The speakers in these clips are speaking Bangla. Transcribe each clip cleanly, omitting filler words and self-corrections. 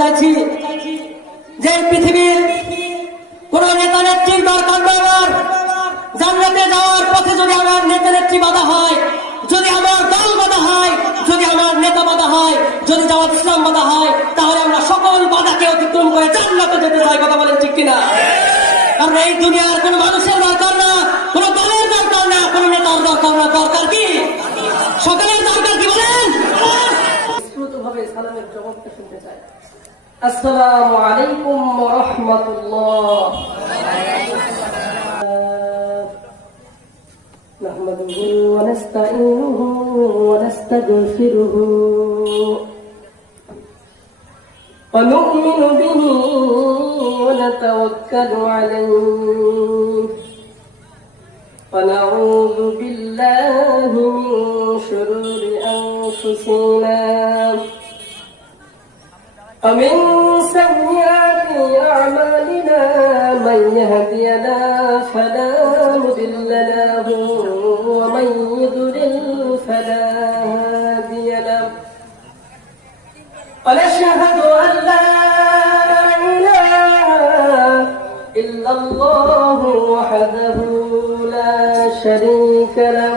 চাইছি যে পৃথিবীর কোন নেতা নেত্রীর দরকার নেই। আমার জান্নাতে যাওয়ার পথে যদি আমার নেতা নেত্রী বাধা হয়, যদি আমার দল বাধা হয়, যদি আমার নেতা বাধা হয়, যদি জামাত ইসলাম বাধা হয়, তাহলে আমরা সকল বাধাকে অতিক্রম করে জান্নাতে যেতে চাই। কথা বলেন ঠিক কিনা? কারণ এই দুনিয়ার কোন মানুষের দরকার না, কোন দলের দরকার না, কোন নেতার দরকার না। দরকার কি? সকলের দরকার কি বলেন? বিস্মৃতভাবে সালামের জবাবটা শুনতে চাই। আসসালামু আলাইকুম ওয়া রাহমাতুল্লাহ। নাহমাদুহু ওয়া নাস্তাঈনুহু ওয়া নাস্তাগফিরুহু ওয়া নু'মিনু বিহি ওয়া নাতাওয়াক্কালু আলাইহি ওয়া নাউযু বিল্লাহি মিন শুরুরি আনফুসিনা ومن سيئات أعمالنا من يهدي الله فلا مضل له ومن يضلل فلا هادي له ونشهد أن لا إله إلا الله وحده لا شريك له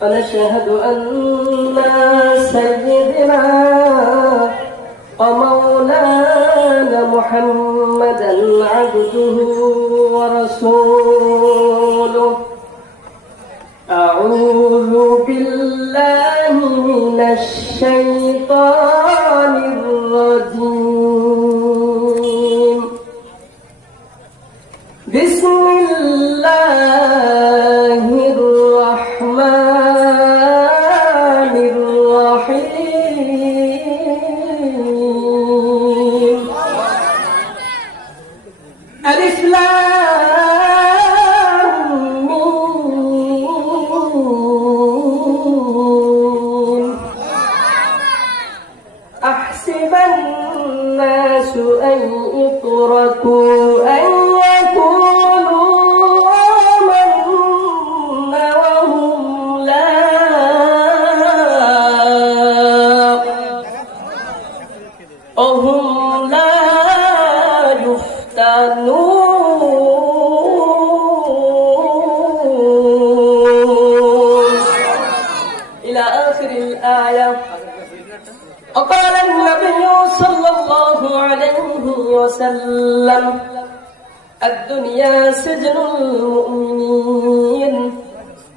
ونشهد أن سيدنا ومولانا محمدا عبده ورسوله. أعوذ بالله من الشيطان الرجيم. بسم الله الرحمن الرحيم. ألف لام ميم. أحسب الناس أن يتركوا أن يقولوا آمنا وهم لا يفتنون إلى آخر الآية. وقال النبي صلى الله عليه وسلم الدنيا سجن المؤمنين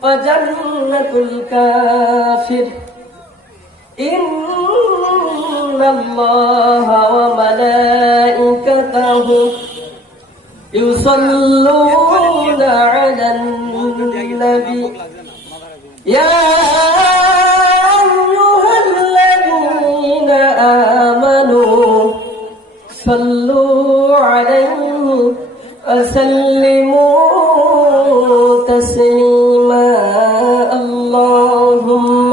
وجنة الكافر. إن الله وملائكته يصلون على النبي يا أيها الذين آمنوا صلوا عليه وسلموا تسليما. اللهم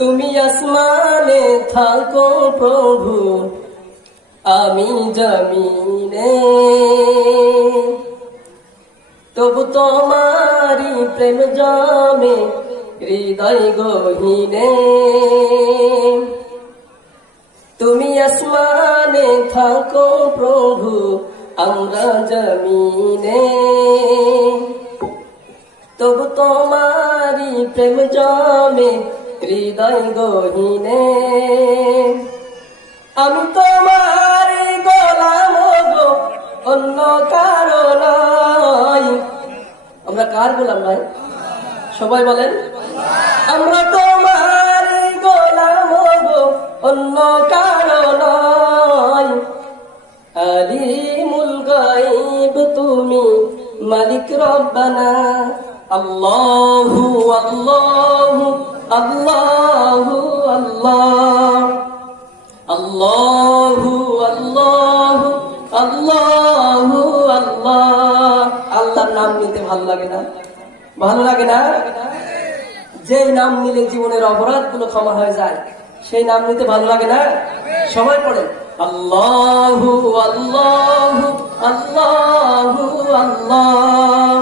তুমি আসমানে থাকো প্রভু, আমি জমিনে, তবু তোমারি প্রেম জমে হৃদয় গহীনে। তুমি আসমানে থাকো প্রভু, আমরা জমিনে, তবু তোমারি প্রেম জমে হৃদয় গহীনে। আমি তোমার গোলাম গো, অন্য কারো নয়। আমরা কার গোলাম ভাই? সবাই বলেন, আমরা তোমার গোলাম গো, অন্য কারো নয়। আলিমুল গায়ব তুমি, মালিক রব্বানা। আল্লাহু আল্লাহু আল্লাহু আল্লাহ, আল্লাহু আল্লাহু আল্লাহু আল্লাহ। আল্লাহর নাম নিতে ভালো লাগে না? ভালো লাগে না? যে নাম নিলে জীবনের অপরাধ গুলো ক্ষমা হয়ে যায়, সেই নাম নিতে ভালো লাগে না? সবাই পড়ে আল্লাহু আল্লাহু আল্লাহু আল্লাহ।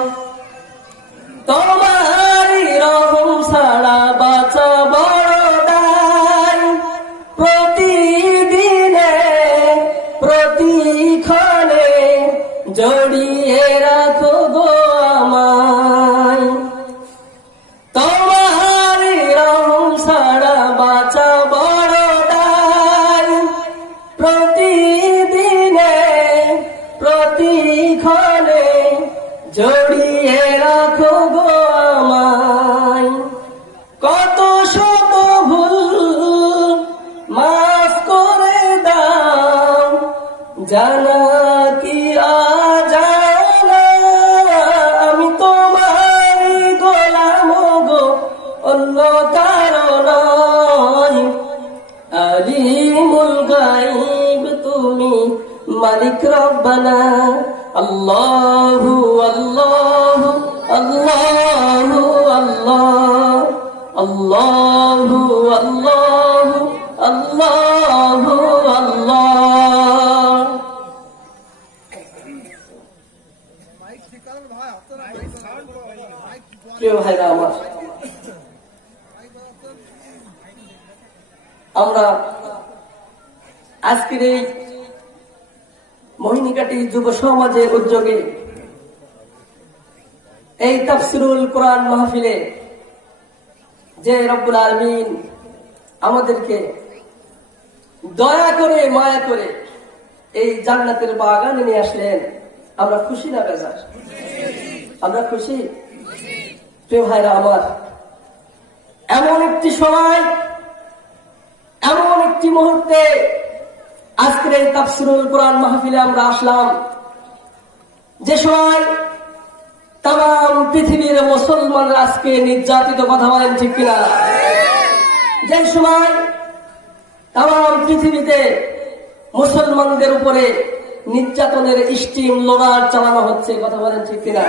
তোমারি রহম ছাড়া বাঁচা বড় দায়, প্রতিদিনে প্রতিক্ষণে জড়িয়ে রাখো গো আমায়। তোমারি রহম ছাড়া বাঁচা বড় দায়, প্রতিদিনে প্রতিক্ষণে জড়িয়ে রাখো গো আমায়। কত শত ভুল মাফ করে দাও, জানা কি অজানা, আমি তোমারই গোলাম গো, অন্য কারো নয়। আলিমুল গায়ব তুমি, মালিক রব্বানা। আল্লাহু আল্লাহু আল্লাহু আল্লাহ, আল্লাহু আল্লাহু আল্লাহু আল্লাহ। প্রিয় ভাইরা আমার, আমরা আজকের এই মোহিনীকাটি যুব সমাজের উদ্যোগে এই তাফসিরুল কোরআন মাহফিলে যে রব্বুল আলামিন আমাদেরকে দয়া করে মায়া করে এই জান্নাতের বাগানে নিয়ে আসলেন, আমরা খুশি না বেজার? আমরা খুশি। প্রিয় ভাইরা আমার, এমন একটি সময়, এমন একটি মুহূর্তে আজকের এই তাফসিরুল কোরআন মাহফিলে আমরা আসলাম, যে সময় তাম পৃথিবীর মুসলমানরা আজকে নির্যাতিত, কথা বলেন ঠিক কিনা? যে সময় তাম পৃথিবীতে মুসলমানদের উপরে নির্যাতনের স্টিম লোডার চালানো হচ্ছে, কথা বলেন ঠিক কিনা?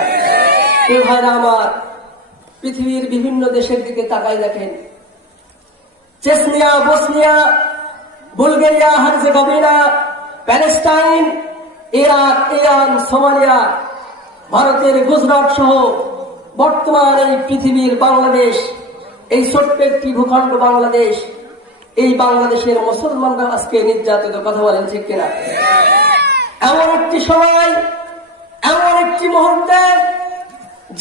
প্রিয় ভাইরা আমার, পৃথিবীর বিভিন্ন দেশের দিকে তাকাই দেখেন, Chechnya, Bosnia, Bulgaria, Herzegovina, Palestine, Iraq, Iran, Somalia, ভারতের গুজরাট সহ বর্তমান এই পৃথিবীর বাংলাদেশ, এই ছোট্ট একটি ভূখণ্ড বাংলাদেশ, এই বাংলাদেশের মুসলমানরা আজকে নির্যাতিত, কথা বলেন ঠিক কিনা? এমন একটি সময়, এমন একটি মুহূর্তে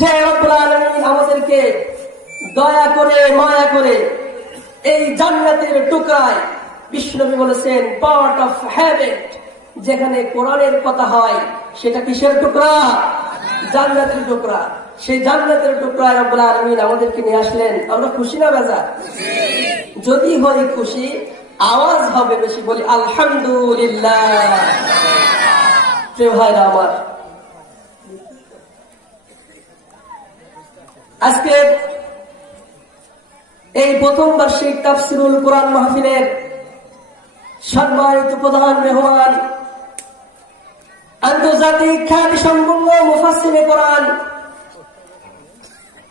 যে রব্বুল আলামিন আমাদেরকে দয়া করে মায়া করে এই জান্নাতের টুকরায়, বিশ্বনবী বলেছেন পার্ট অফ হেভেন, যেখানে কোরআনের কথা হয়, সেটা কিসের টুকরা? জান্নাতের টুকরা। সেই জান্নাতের টুকরায় রব্বুল আলামিন আমাদেরকে নিয়ে আসলেন, আমরা খুশি না বেজার? যদি হই খুশি, আওয়াজ হবে বেশি, বলি আলহামদুলিল্লাহ। প্রিয় ভাইরা আমার, আজকে এই প্রথম বার্ষিক তাফসিরুল কোরআন মাহফিলের সম্মানিত প্রধান মেহমান, আন্তর্জাতিক খ্যাতি সম্পন্ন মুফাসসিরে কোরআন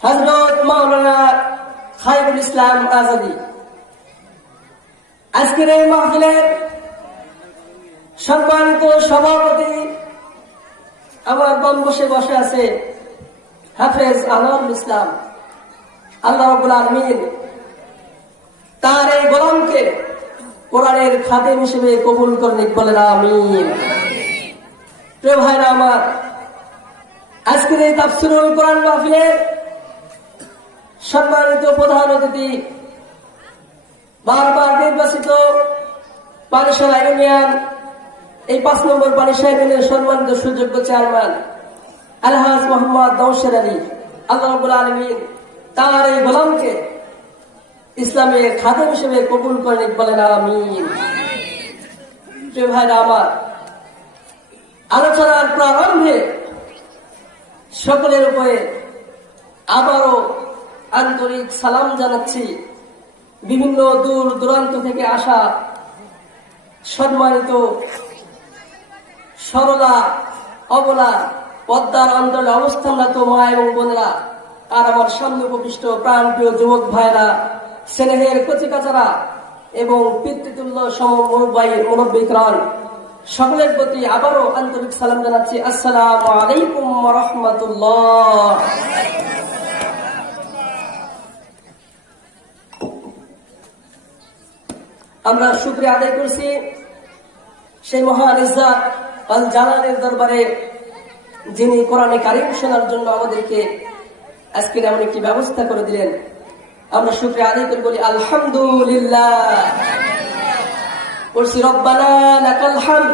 হযরত মাওলানা খায়রুল ইসলাম আজাদী, আজকের এই মাহফিলের সম্মানিত সভাপতি, আমার বাম বসে বসে আছে হাফেজ আনোয়ারুল ইসলাম। আল্লাহ রাব্বুল আলামিন তার এই গোলামকে কোরআনের খাদেম হিসেবে কবুল করেন, বলেন আমিন। প্রিয় ভাইরা আমার, আজকের এই তাফসিরুল কোরআন মাহফিলের সম্মানিত প্রধান অতিথি, বারবার নির্বাচিত পানিশালা ইউনিয়ন, এই 5 নম্বর পানিশালা ইউনিয়নের সম্মানিত সুযোগ্য চেয়ারম্যান আলহাজ মোহাম্মদ নওশাদ আলী, আল্লাহ রাব্বুল আলামিন তার এই গোলামকে ইসলামের খাদেম হিসেবে কবুল করেন, বলেন আমিন। প্রিয় ভাইরা আমার, আলোচনার প্রারম্ভে সকলের উপরে আবারও আন্তরিক সালাম জানাচ্ছি। বিভিন্ন দূর দূরান্ত থেকে আসা সম্মানিত সরলা, অবলা, পদ্মার অঞ্চলে অবস্থানরত মা এবং বোনেরা, আর আমার সামনে উপবিষ্ট প্রাণপ্রিয় যুবক ভাইরা, স্নেহের কচিকাচারা, এবং পিতৃতুল্য মুরব্বিকরান সকলের প্রতি আবারও আন্তরিক সালাম জানাচ্ছি। আসসালামু আলাইকুম ওয়া রাহমাতুল্লাহ। আমরা শুকরিয়া আদায় করছি সেই মহান ইজ্জত আল জালালের দরবারে, যিনি কোরআনে কারীম শোনার জন্য আমাদেরকে আজকের এমন একটি ব্যবস্থা করে দিলেন। আমরা শুকরিয়া আদায় করে বলি আলহামদুলিল্লাহ। বলছি রব্বানা লাকাল হামদ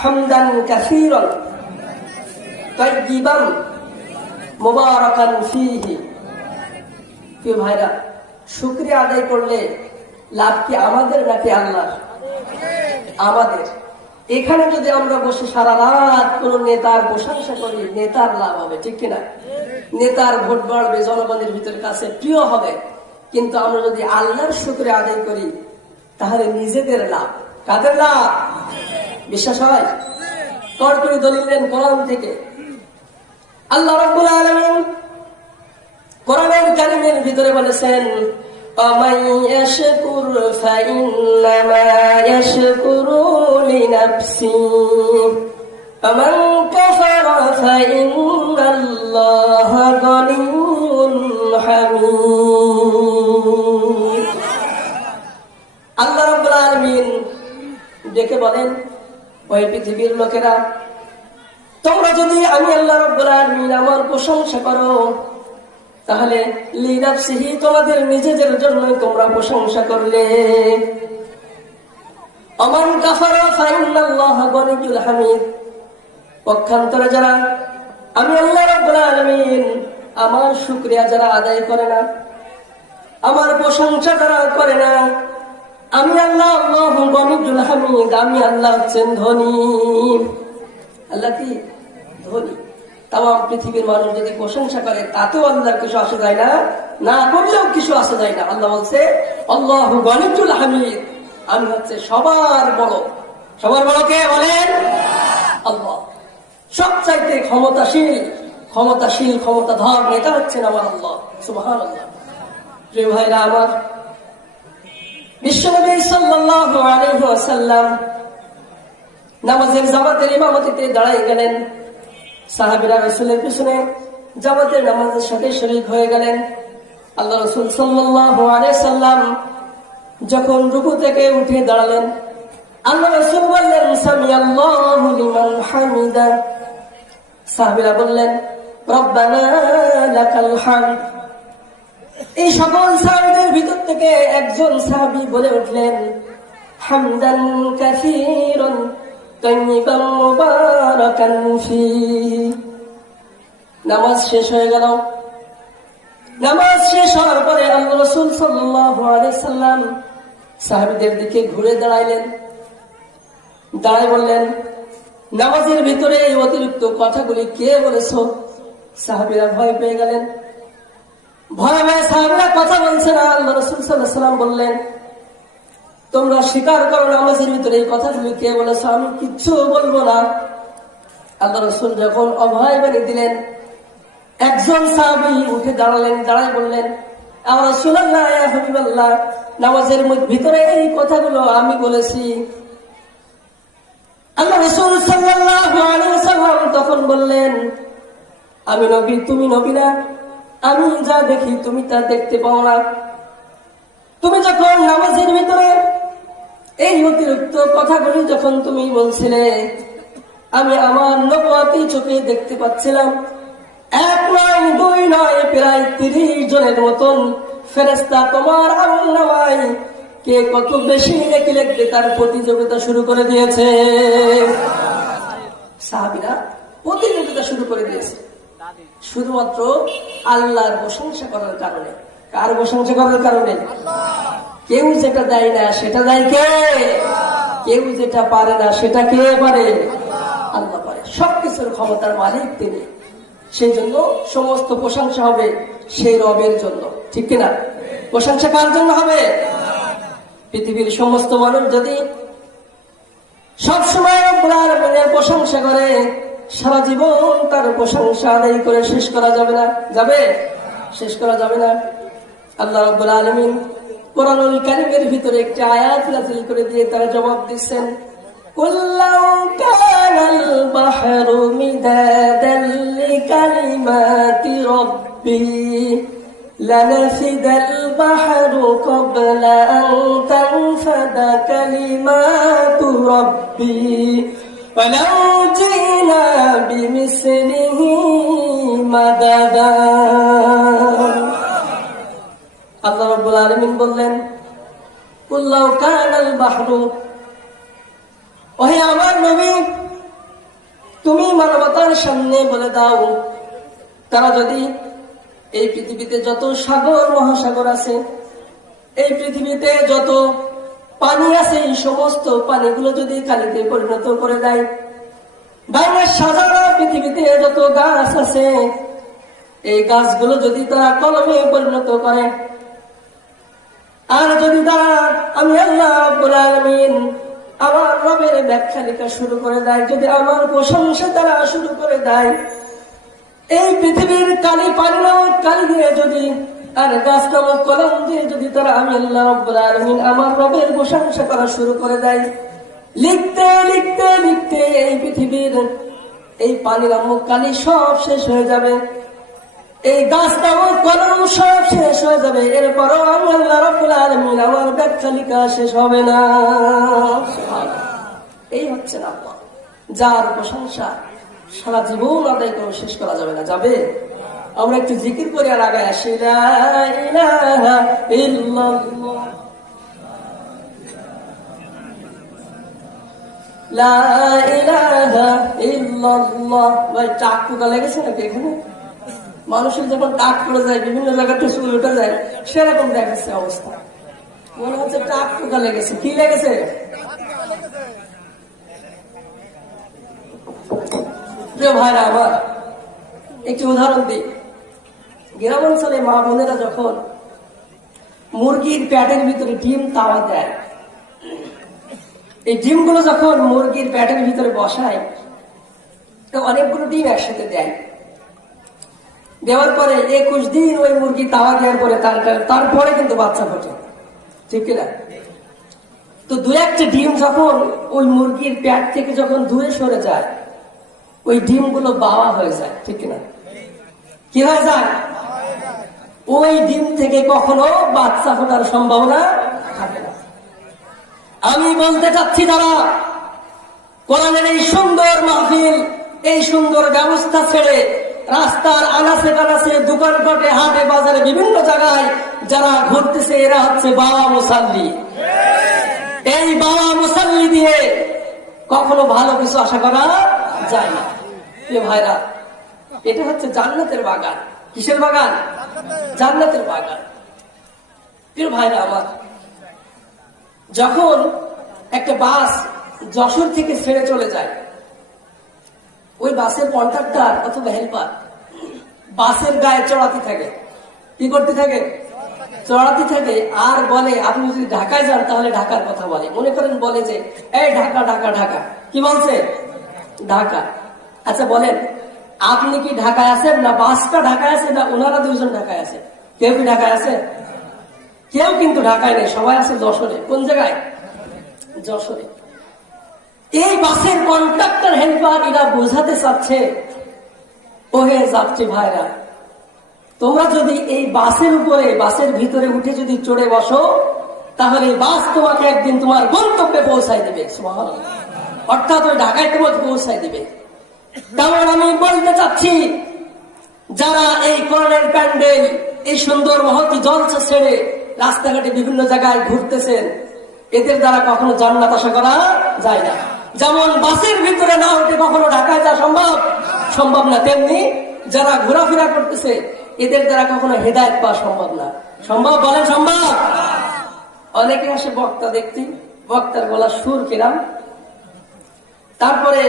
হামদান কাসীরান তাইয়িবান মুবারাকান ফীহি। প্রিয় ভাইরা, শুকরিয়া আদায় করলে লাভ কি আমাদের নাকি আল্লাহর? আমাদের। এখানে যদি আমরা বসে সারা রাত কোন নেতার প্রশংসা করি, নেতার লাভ হবে, ঠিক কিনা? নেতার ভোট বাড়বে, জনগণের ভিতরে কাছে প্রিয় হবে। কিন্তু আমরা যদি আল্লাহর শুকরিয়া আদায় করি তাহলে নিজেদের লাভ। কাদের লাভ? বিশ্বাস হয়? কড়কড়ি দলিল দেন কোরআন থেকে। আল্লাহ রাব্বুল আলামিন কোরআনের কারীমের ভিতরে বলেছেন, وَمَنْ يَشْكُرْ فَإِنَّمَا يَشْكُرُ لِنَفْسِهِ وَمَنْ كَفَرَ فَإِنَّ اللَّهَ غَنِيٌّ حَمِيدٌ। আল্লাহ রাব্বুল আলামিন ডেকে বলেন, ওই পৃথিবীর লোকেরা, তোমরা যদি আমি আল্লাহ রাব্বুল আলামিন আমার প্রশংসা করো তাহলে লিনাফসিহি তোমাদের নিজেদের জন্য তোমরা প্রশংসা করলে। আমান কাফারা ফাইন্নাল্লাহা গনিয়্যুল হামিদ। পক্ষান্তরে যারা আমি আল্লাহ রাব্বুল আলামিন আমার শুকরিয়া যারা আদায় করে না, আমার প্রশংসা যারা করে না, আমি আল্লাহ আল্লাহু গনিয়্যুল হামিদ, আমি আল্লাহ হচ্ছেন ধনী। আল্লাহ কি ধনী? তাম পৃথিবীর মানুষ যদি প্রশংসা করে তাতেও আল্লাহর কিছু আসে যায় না, না করলেও কিছু আসে যায় না। আল্লাহ বলছে আল্লাহু গনিয়্যুল হামিদ, আমি হচ্ছে সবার বড়। সবার বড় কে বলেন? আল্লাহ। সবচাইতে ক্ষমতাশীল ক্ষমতাধর নেতা হচ্ছেন আমার আল্লাহ। সুবহানাল্লাহ। প্রিয় ভাইরা আমার, বিশ্বনবী সাল্লাল্লাহু আলাইহি ওয়াসাল্লাম নামাজের জামাতের ইমামতিতে দাঁড়ায় গেলেন। সাহাবীরা রাসূলের পিছনে জামাতের নামাজের সাথে শরীক হয়ে গেলেন। আল্লাহ রাসূল সাল্লাল্লাহু আলাইহি সাল্লাম যখন রুকু থেকে উঠে দাঁড়ালেন, আল্লাহ রাসূল বললেন, সামিআল্লাহু লিমান হামিদা। সাহাবীরা বললেন, রব্বানা লাকাল হামদ। এই সকল সাহাবীদের ভিতর থেকে একজন সাহাবী বলে উঠলেন, হামদান কাসীরান তাইয়িবান মুবারাকান ফীহি। নামাজ শেষ হয়ে গেল। নামাজ শেষ হওয়ার পরে আল্লাহ রাসূল সাল্লাল্লাহু আলাইহি সাল্লাম সাহাবীদের দিকে ঘুরে দাঁড়াইলেন। দাঁড়ায় বললেন, নামাজের ভিতরে এই অতিরিক্ত কথাগুলি কে বলেছো? সাহাবীরা ভয় পেয়ে গেলেন। ভয় সাহাবীরা কথা বলছে না। আল্লাহ রাসূল সাল্লাল্লাহু আলাইহি সাল্লাম বললেন, তোমরা স্বীকার করো নামাজের ভিতরে এই কথাগুলি কে বলেছো? আমি কিচ্ছু বলবো না। আল্লাহ রাসূল যখন অভয় বাণী দিলেন, একজন সাহাবী উঠে দাঁড়ালেন। দাঁড়ায় বললেন, ইয়া রাসূলুল্লাহ, ইয়া হাবিবাল্লাহ, নামাজের ভিতরে এই কথাগুলো আমি বলেছি। আল্লাহ রাসূল সাল্লাল্লাহু আলাইহি ওয়াসাল্লাম তখন বললেন, আমি নবী, তুমি নবী না। আমি যা দেখি তুমি তা দেখতে পাও না। তুমি যখন নামাজের ভিতরে এই অতিরিক্ত কথাগুলি যখন তুমি বলছিলে, আমি আমার নবুয়তি চোখে দেখতে পাচ্ছিলাম। এক নয়, দুই নয়, প্রায় 30 জনের মতন ফেরেশতা তোমার আমলনামায় কে কত বেশি নেকি লিখবে তার প্রতিযোগিতা শুরু করে দিয়েছে। সাহাবীরা প্রতিযোগিতা শুরু করে দিয়েছে শুধুমাত্র আল্লাহর প্রশংসা করার কারণে। কার প্রশংসা করার কারণে? কেউ যেটা দেয় না সেটা দেয় কে? কেউ যেটা পারে না সেটা কে পারে? আল্লাহ পারে। সবকিছুর ক্ষমতার মালিক তিনি। সেই জন্য সমস্ত প্রশংসা হবে সেই রবের জন্য, ঠিক কিনা? প্রশংসা কার জন্য হবে? পৃথিবীর সমস্ত মানুষ যদি সবসময় রব্বুল আলামিনের প্রশংসা করে, সারা জীবন তার প্রশংসা আদায় করে শেষ করা যাবে না। যাবে? শেষ করা যাবে না। আল্লাহ রাব্বুল আলামিন কোরআনুল কারীমের ভিতরে একটি আয়াত নাযিল করে দিয়ে তারা জবাব দিচ্ছেন, কুল লাউ কানাল বাহরু মিদাদান লিকালিমাতি রাব্বি লানাফিদাল বাহরু ক্বাবলা আন তানফাদা কালিমাতু রাব্বি ওয়ালাউ জিনা বিমিসলিহি মাদাদা। আল্লাহ রাব্বুল আলামিন বললেন, কুল লাউ কানাল বাহরু, ওহে আমার নবী, তুমি মানবতার সামনে বলে দাও, তারা যদি এই পৃথিবীতে যত সাগর মহাসাগর আছে, এই পৃথিবীতে যত পানি আছে, এই সমস্ত পানিগুলো যদি কালিতে পরিণত করে দেয়, বাইরের সাজানো পৃথিবীতে যত গাছ আছে, এই গাছগুলো যদি তারা কলমে পরিণত করে, আর যদি তারা আমি আল্লাহ রাব্বুল আলামিন আমার রবের ব্যাখ্যা লেখা শুরু করে দেয়, যদি আমার প্রশংসা তারা শুরু করে দেয়, এই পৃথিবীর কালি পানি নামক কালি দিয়ে যদি আর গাছ নামক কলম দিয়ে যদি তারা আমি আল্লাহ রাব্বুল আলামিন আমার রবের প্রশংসা করা শুরু করে দেয়, লিখতে লিখতে লিখতে এই পৃথিবীর এই পানি নামক কালি সব শেষ হয়ে যাবে, এই গাছ নামক কলম সব শেষ হয়ে যাবে, এরপরও আমি আল্লাহ রাব্বুল আলামিন আমার ব্যাখ্যা লেখা শেষ হবে না। এই হচ্ছে না আল্লাহ, যার প্রশংসা সারা জীবন আদায় করে শেষ করা যাবে না। যাবে? আমরা একটু জিকির করে আর আগে আসি, লা ইলাহা ইল্লাল্লাহ, লা ইলাহা ইল্লাল্লাহ। ভাই টাক পোকা লেগেছে নাকি এখানে? মানুষের যখন টাক পড়ে যায়, বিভিন্ন জায়গায় চুল উঠে যায়, সেরকম দেখাচ্ছে অবস্থা, মনে হচ্ছে টাক পোকা লেগেছে। কি লেগেছে? প্রিয় ভাইরা আমার, একটি উদাহরণ দিই। গ্রামাঞ্চলে মা বোনেরা যখন মুরগির প্যাটের ভিতরে ডিম তাওয়া দেয়, এই ডিমগুলো যখন মুরগির প্যাটের ভিতরে বসায়, তো অনেকগুলো ডিম একসাথে দেয়। দেওয়ার পরে 21 দিন ওই মুরগি তাওয়া দেওয়ার পরে তারপরে কিন্তু বাচ্চা ফোটে, ঠিক কিনা? তো দু একটা ডিম যখন ওই মুরগির প্যাট থেকে যখন দূরে সরে যায়, ওই ডিমগুলো বাওয়া হয়ে যায়, ঠিক কিনা? কি হয়ে যায়? ওই ডিম থেকে কখনো বাচ্চা ফোটার সম্ভাবনা থাকে না। আমি বলতে চাচ্ছি, যারা কোরআনের এই সুন্দর মাহফিল, এই সুন্দর ব্যবস্থা ছেড়ে রাস্তার আনাচে কানাচে, দোকানপাটে, হাটে বাজারে, বিভিন্ন জায়গায় যারা ঘুরতেছে, এরা হচ্ছে বাবা মুসাল্লি। এই বাবা মুসাল্লি দিয়ে কখনো ভালো কিছু আশা করা যায় না। প্রিয় ভাইরা, এটা হচ্ছে জান্নাতের বাগান। কিসের বাগান? জান্নাতের বাগান। প্রিয় ভাইরা আমার, যখন একটা বাস যশোর থেকে ছেড়ে চলে যায়, ওই বাসের কন্ট্রাক্টর অথবা হেল্পার বাসের গায়ে চড়াতে থাকে। কি করতে থাকে? চড়াতে থাকে। আর বলে, আপনি যদি ঢাকায় যান তাহলে ঢাকার কথা বলে। মনে করেন বলে যে, এই ঢাকা ঢাকা ঢাকা। কি বলছে? ঢাকা। আচ্ছা বলেন, আপনি কি ঢাকায় আছেন, না বাসটা ঢাকায় আছে, না ওনারা দুইজন ঢাকায় আছে? কেউ কি ঢাকায় আছে? কেউ কিন্তু ঢাকায় নেই, সবাই আছে যশোরে। কোন জায়গায়? যশোরে। এই বাসের কন্ট্রাক্টর হেল্পার এরা বোঝাতে চাচ্ছে, ওহে যাত্রী ভাইরা, তোমরা যদি এই বাসের উপরে, বাসের ভিতরে উঠে যদি চড়ে বসো, তাহলে বাস তোমাকে একদিন তোমার গন্তব্যে পৌঁছায় দিবে। সুবহানাল্লাহ। অর্থাৎ ওই ঢাকায় তোমাকে পৌঁছায় দিবে। তেমন আমি বলতে চাচ্ছি, যারা এই কোরআনের প্যান্ডেল, এই সুন্দর মহতি জলসা ছেড়ে রাস্তাঘাটে বিভিন্ন জায়গায় ঘুরতেছেন, এদের দ্বারা কখনো জান্নাত আশা করা যায় না। যেমন বাসের ভিতরে না উঠে কখনো ঢাকায় যাওয়া সম্ভব না, তেমনি যারা ঘোরাফেরা করতেছে এদের দ্বারা কখনো হেদায়েত পাওয়া সম্ভব না। সম্ভব? বলেন সম্ভব? অনেকে আসে বক্তা দেখতে, বক্তার গলার সুর কিরাম, তারপরে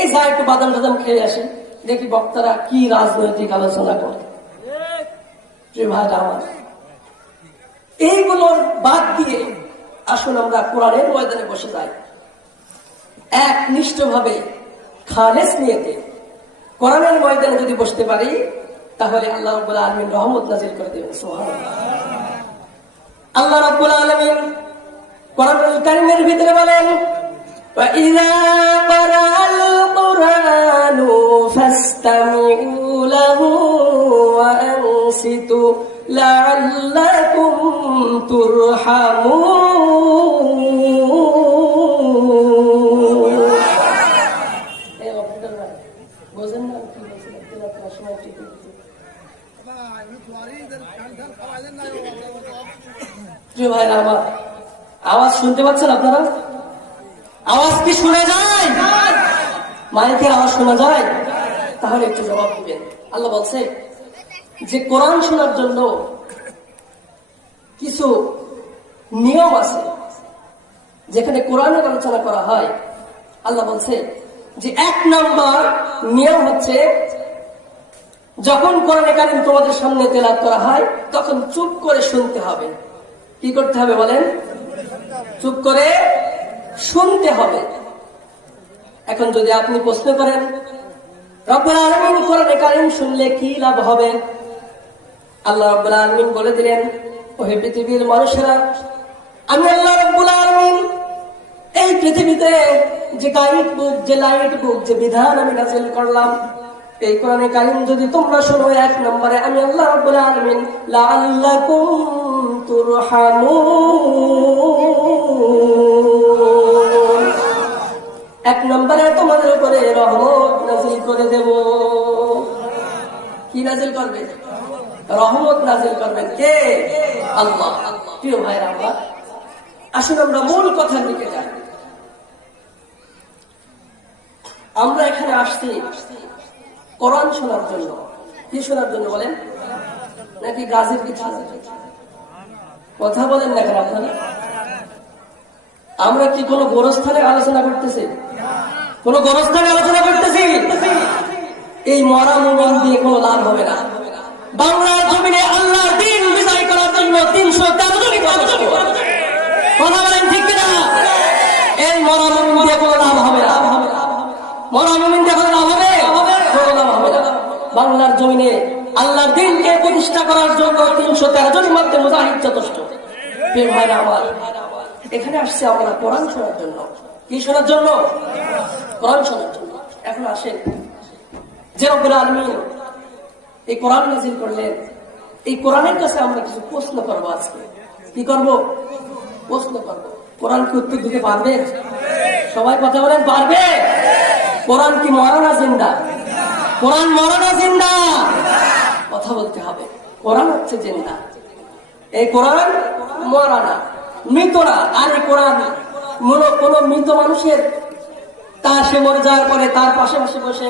এই যা একটু বাদাম টাদাম খেয়ে আসে, দেখি বক্তারা কি রাজনৈতিক আলোচনা করে। আমার এইগুলোর বাদ দিয়ে আসুন আমরা কোরআনের ময়দানে বসে যাই, একনিষ্ঠ ভাবে খালেস নিয়েতে কোরআনের ময়দানে যদি বসতে পারি, তাহলে আল্লাহ রাব্বুল আলামিন রহমত নাযিল করে দেবেন। সুবহানাল্লাহ। আল্লাহ রাব্বুল আলামিন কোরআনুল কারীমের ভিতরে বলেন, وَإِذَا قَرَأَ الْقُرْآنُ فَاسْتَمِعُوا لَهُ وَأَنصِتُوا لَعَلَّكُمْ تُرْحَمُونَ। বোঝেন না কি বলছেন? আপনারা সময় ঠিক আছে? জি ভাই, আমার আওয়াজ শুনতে পাচ্ছেন আপনারা? আওয়াজ কি শোনা যায়? মাইকের আওয়াজ শোনা যায়? তাহলে একটু জবাব দিবেন। আল্লাহ বলছে যে কোরআন শোনার জন্য কিছু নিয়ম আছে। যেখানে কোরআনের আলোচনা করা হয়, আল্লাহ বলছে যে 1 নম্বর নিয়ম হচ্ছে, যখন কোরআনে কারীম তোমাদের সামনে তেলাওয়াত করা হয় তখন চুপ করে শুনতে হবে। কি করতে হবে বলেন? চুপ করে শুনতে হবে। এখন যদি আপনি প্রশ্ন করেন, রব্বুল আলামিন কোরআনে কারীম শুনলে কি লাভ হবে? আল্লাহ রব্বুল আলামিন বলে দিলেন, ওহে পৃথিবীর মানুষেরা, আমি আল্লাহ রব্বুল আলামিন এই পৃথিবীতে যে গাইড বুক, যে লাইট বুক, যে বিধান আমি নাযিল করলাম, এই কোরআনে কারীম যদি তোমরা শোনো, 1 নম্বরে আমি আল্লাহ রাব্বুল আলামিন লাআল্লাকুম তুরহামুন, 1 নম্বরে তোমাদের উপরে রহমত নাযিল করে দেব। কি নাযিল করবে? রহমত নাযিল করবেন কে? আল্লাহ। প্রিয় ভাইরা আমার, আসুন আমরা মূল কথার দিকে যাই। আমরা এখানে আসছি কোরআন শোনার জন্য। কি শোনার জন্য বলেন? নাকি গাছের কিছু কথা বলেন না কেন আপনারা? আমরা কি কোনো গোরস্থানে আলোচনা করতেছি? কোন গোরস্থানে আলোচনা করতেছি? এই মরা মুমিন দিয়ে কোনো লাভ হবে না। বাংলার জমিনে আল্লাহর দ্বীন বিজয় করার জন্য 313 জনই যথেষ্ট। কথা বলেন ঠিক কিনা? এই মরা মুমিন দিয়ে কোনো লাভ হবে না। মরা মুমিন দিয়ে কোনো লাভ হবে? কোনো লাভ হবে না। বাংলার জমিনে আল্লাহর দ্বীনকে প্রতিষ্ঠা করার জন্য 313 জনের মধ্যে মুজাহিদ যথেষ্ট। প্রিয় ভাইরা আমার, এখানে আসছে আমরা কোরআন শোনার জন্য। কি শোনার জন্য? কোরআন শোনার জন্য। এখন আসেন, যে রব্বুল আলামিন এই কোরআন নাযিল করলেন, এই কোরআনের কাছে আমরা কিছু প্রশ্ন করবো আজকে। কি করব? প্রশ্ন করব। কোরআন কি উত্তর দিতে পারবে? সবাই কথা বলেন, পারবে? কোরআন কি মরা না জিন্দা? কোরআন মরা না জিন্দা? কথা বলতে হবে। কোরআন হচ্ছে জিন্দা। এই কোরআন মরা না, মৃত না। আর এই কোরআন কোন মৃত মানুষের তার সে মরে যাওয়ার পরে তার পাশাপাশি বসে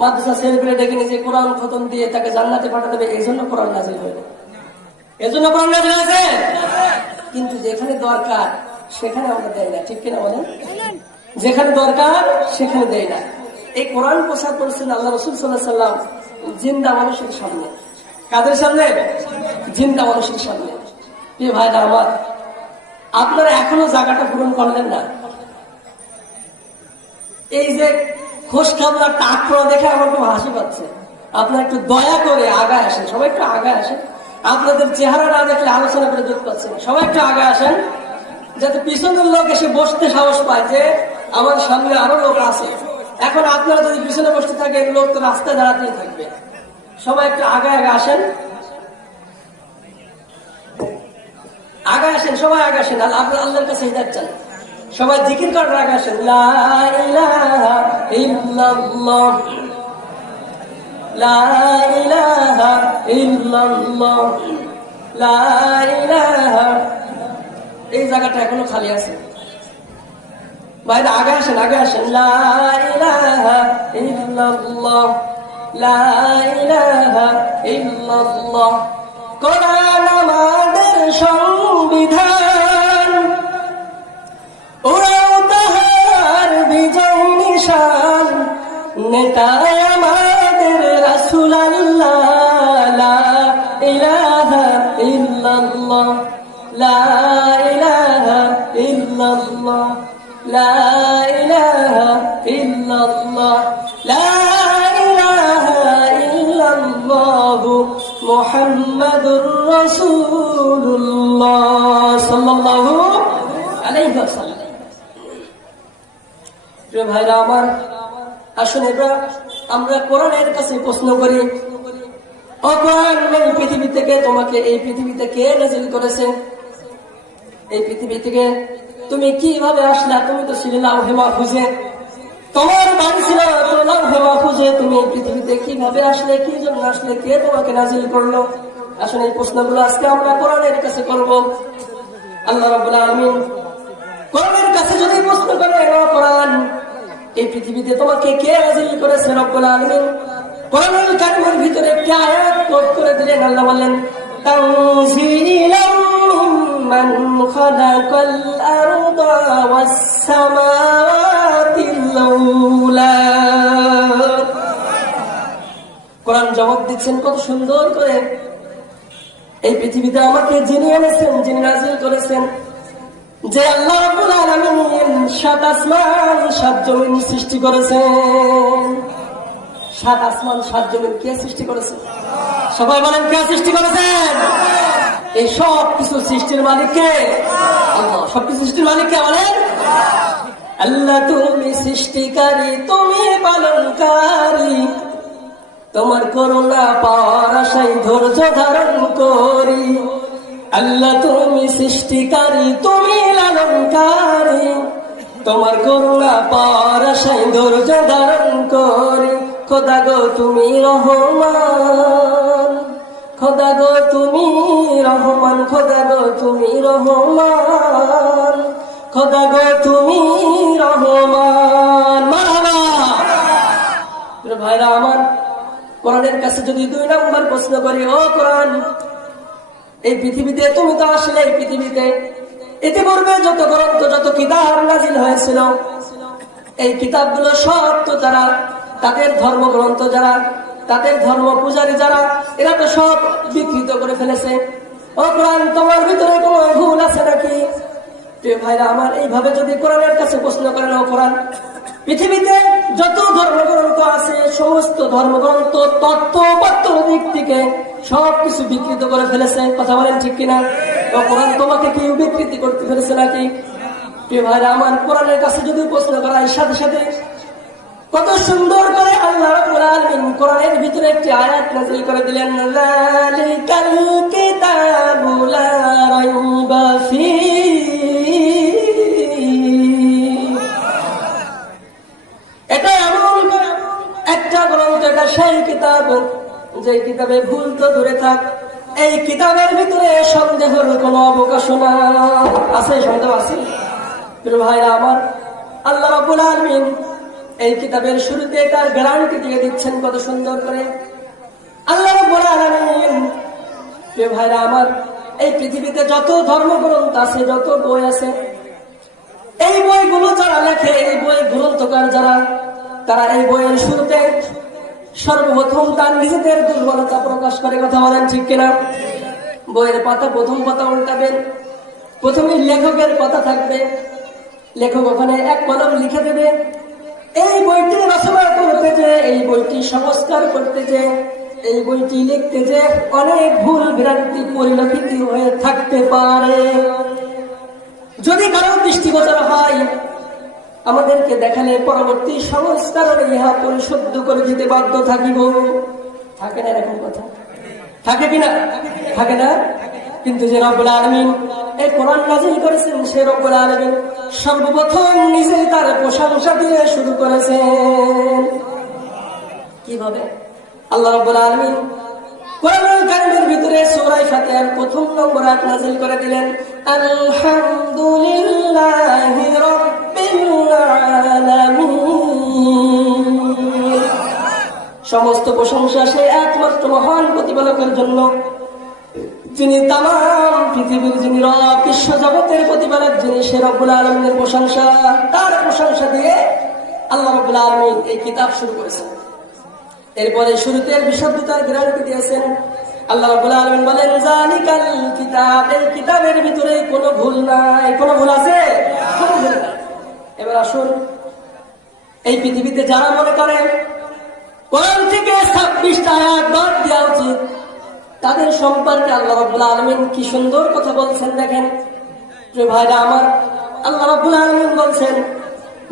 মাদ্রাসা সেলিব্রেট ডেকে নিজে কোরআন খতম দিয়ে তাকে জান্নাতে পাঠাতে হবে, এই জন্য কোরআন নাযিল হয়নি। এই জন্য কোরআন নাযিল হয়েছে। কিন্তু যেখানে দরকার সেখানে আমরা দেয় না। ঠিক কিনা বলেন? যেখানে দরকার সেখানে দেয় না। এই কোরআন প্রচার করেছেন আল্লাহ রাসূল সাল্লাল্লাহু আলাইহি ওয়াসাল্লাম জিন্দা মানুষের সামনে। কাদের সামনে? জিন্দা মানুষের সামনে। প্রিয় ভাইরা আমার, আপনারা এখনো জায়গাটা পূরণ করলেন না। এই যে খোশ খাবার টাকরা দেখে আমার খুব হাসি পাচ্ছে। আপনারা একটু দয়া করে আগায় আসেন। সবাই একটু আগায় আসেন। আপনাদের চেহারা না দেখলে আলোচনা করে দেখতে পাচ্ছেন। সবাই একটু আগায় আসেন, যাতে পিছনের লোক এসে বসতে সাহস পায় যে আমার সামনে আরো লোক আছে। এখন আপনারা যদি পিছনে বসতে থাকেন, লোক তো রাস্তায় দাঁড়াতেই থাকবে। সবাই একটু আগায় আগে আসেন, আগায় আসেন, সবাই আগে আসেন। আপনার আল্লাহর কাছে হিদায়াত চান। সবাই জিকির করার আগে আসেন। লা ইলাহা ইল্লাল্লাহ, লা ইলাহা ইল্লাল্লাহ, লা ইলাহা। এই জায়গাটা এখনো খালি আছে। ভাইরা আগে আসেন, আগে আসেন। লা ইলাহা ইল্লাল্লাহ, লা ইলাহা ইল্লাল্লাহ। কোরআন আমাদের সংবিধান, ওরাও তাহার বিজয় নিশান। নেতা আমাদের রাসূল আল্লাহ, লা ইলাহা ইল্লাল্লাহ, লা ইলাহা ইল্লাল্লাহ, লা ইলাহা ইল্লাল্লাহ, লা ইলাহা ইল্লাল্লাহ মুহাম্মাদুর রাসূলুল্লাহ। আলাইহি ওয়াসাল্লাম। প্রিয় ভাইরা আমার, আসুন এবার আমরা কোরআনের কাছে প্রশ্ন করি, ও কোরআন, এই পৃথিবী থেকে তোমাকে এই পৃথিবীতে কে নাযিল করেছে? এই পৃথিবী থেকে তুমি কিভাবে আসলা? তুমি তো ছিলে লাউহে মাহফুজে, তোমার বাড়ি ছিল লাউহে মাহফুজে, তুমি এই পৃথিবীতে কিভাবে আসলে, কি জন্য আসলে, কে তোমাকে নাযিল করলো? আসলে এই প্রশ্নগুলো আজকে আমরা কোরআনের কাছে করব। আল্লাহ রাব্বুল আলামিন কোরআনের কাছে যদি প্রশ্ন করে, ও কোরআন, এই পৃথিবীতে তোমাকে কে নাযিল করেছে? রব্বুল আলামিন কোরআনুল কারীমের ভিতরে একটি আয়াত কোট করে দিলেন। আল্লাহ বলেন, তানজিলাম মিম্মান খালাকাল আরদা ওয়াস সামাওয়াতিল উলা। কোরআন জবাব দিচ্ছেন কত সুন্দর করে, এই পৃথিবীতে আমাকে যিনি এনেছেন, যিনি নাযিল করেছেন, যে আল্লাহ রাব্বুল আলামিন 7 আসমান 7 জমিন সৃষ্টি করেছেন। 7 আসমান 7 জমিন কে সৃষ্টি করেছে? সবাই বলেন, কে সৃষ্টি করেছেন? এই সব কিছু সৃষ্টির মালিক কে? আল্লাহ। সব কিছু সৃষ্টির মালিক কে বলেন? আল্লাহ। তুমি সৃষ্টিকারী, তুমি পালনকারী, তোমার করুণা পাওয়ার আশায় ধৈর্য ধারণ করি। আল্লাহ তুমি সৃষ্টিকারী, তুমি লালনকারী, তোমার করুণা পাওয়ার আশায় ধৈর্য ধারণ করি। খোদা গো তুমি রহমান, খোদা গো তুমি রহমান, খোদা গো তুমি রহমান, খোদা গো তুমি রহমান। মারহাবা। ভাইরা আমার, কোরআনের কাছে যদি 2 নম্বর প্রশ্ন করি, ও কোরআন, এই পৃথিবীতে তুমি তো আসলে এই পৃথিবীতে ইতিপূর্বে যত গ্রন্থ, যত কিতাব নাযিল হয়েছিল, এই কিতাবগুলো সব তো তারা তাদের ধর্মগ্রন্থ, যারা তাদের ধর্ম পূজারী যারা, এরা তো সব বিকৃত করে ফেলেছে। ও কোরআন, তোমার ভিতরে কোনো ভুল আছে নাকি? প্রিয় ভাইরা আমার, এইভাবে যদি কোরআনের কাছে প্রশ্ন করেন, ও কোরআন, পৃথিবীতে যত ধর্মগ্রন্থ আছে, সমস্ত ধর্মগ্রন্থ তত্ত্বগত দিক থেকে সবকিছু বিকৃত করে ফেলেছে। কথা বলেন ঠিক কিনা? ও কোরআন, তোমাকে কি বিকৃতি করতে ফেলেছে নাকি? প্রিয় ভাইরা আমার, কোরআনের কাছে যদি প্রশ্ন করা, এর সাথে সাথে কত সুন্দর করে আল্লাহ রাব্বুল আলামিন কোরআনের ভিতরে একটি আয়াত নাযিল করে দিলেন, যালিকাল কিতাবু লা রাইবা ফীহি। এটা এমন একটা গ্রন্থ, এটা সেই কিতাব, যে কিতাবে ভুল তো দূরে থাক, এই কিতাবের ভিতরে সন্দেহের কোনো অবকাশ না আছে। সন্দেহ আছে? প্রিয় ভাইরা আমার, আল্লাহ রাব্বুল আলামিন এই কিতাবের শুরুতে তার গ্যারান্টি দিয়ে দিচ্ছেন কত সুন্দর করে। আল্লাহ রাব্বুল আলামিন, প্রিয় ভাইরা আমার, এই পৃথিবীতে যত ধর্মগ্রন্থ আছে, যত বই আছে, এই বইগুলো যারা লেখে, এই বই গ্রন্থকার যারা, তারা এই বইয়ের শুরুতে সর্বপ্রথম তার নিজেদের দুর্বলতা প্রকাশ করে। কথা বলেন ঠিক কিনা? বইয়ের পাতা, প্রথম পাতা উল্টাবেন, প্রথমে লেখকের কথা থাকবে, লেখক ওখানে এক কলম লিখে দেবে। এই বইটি রচনা করতে যে, এই বইটি সংস্কার করতে যে, এই বইটি লিখতে যে অনেক ভুল ভ্রান্তি পরিলক্ষিত হয়ে থাকতে পারে। যদি কারো দৃষ্টিগোচর হয়, আমাদেরকে দেখালে পরবর্তী সংস্কারের ইহা পরিশুদ্ধ করে দিতে বাধ্য থাকিব। থাকে না এরকম কথা? থাকে কিনা? থাকে না? কিন্তু যে রব্বুল আলামিন এই কোরআন নাযিল করেছেন, সে রব্বুল আলামিন সর্বপ্রথম নিজে তার প্রশংসা দিয়ে শুরু করেছেন। কিভাবে? আল্লাহ রাব্বুল আলামিন কোরআনুল কারীমের ভিতরে সূরা ফাতিহার 1 নম্বর আয়াত নাযিল করে দিলেন, আলহামদুলিল্লাহি রাব্বিল আলামিন। সমস্ত প্রশংসা সেই একমাত্র মহান প্রতিপালকের জন্য, যিনি তামাম পৃথিবীর, যিনি রব, বিশ্ব জগতের প্রতিপালক, যিনি সে রব্বুল আলামিনের প্রশংসা। তার প্রশংসা দিয়ে আল্লাহ রাব্বুল আলামিন এই কিতাব শুরু করেছেন। এরপরে শুরুতে বিশুদ্ধতার গ্যারান্টি দিয়েছেন। আল্লাহ রাব্বুল আলামিন বলেন, যালিকাল কিতাব, এই কিতাবের ভিতরে কোনো ভুল নাই। কোনো ভুল আছে? এবার আসুন, এই পৃথিবীতে যারা মনে করে কোরআন থেকে 26টা আয়াত বাদ দেওয়া উচিত, তাদের সম্পর্কে আল্লাহ রাব্বুল আলামিন কি সুন্দর কথা বলছেন দেখেন। প্রিয় ভাইরা আমার, আল্লাহ রাব্বুল আলামিন বলছেন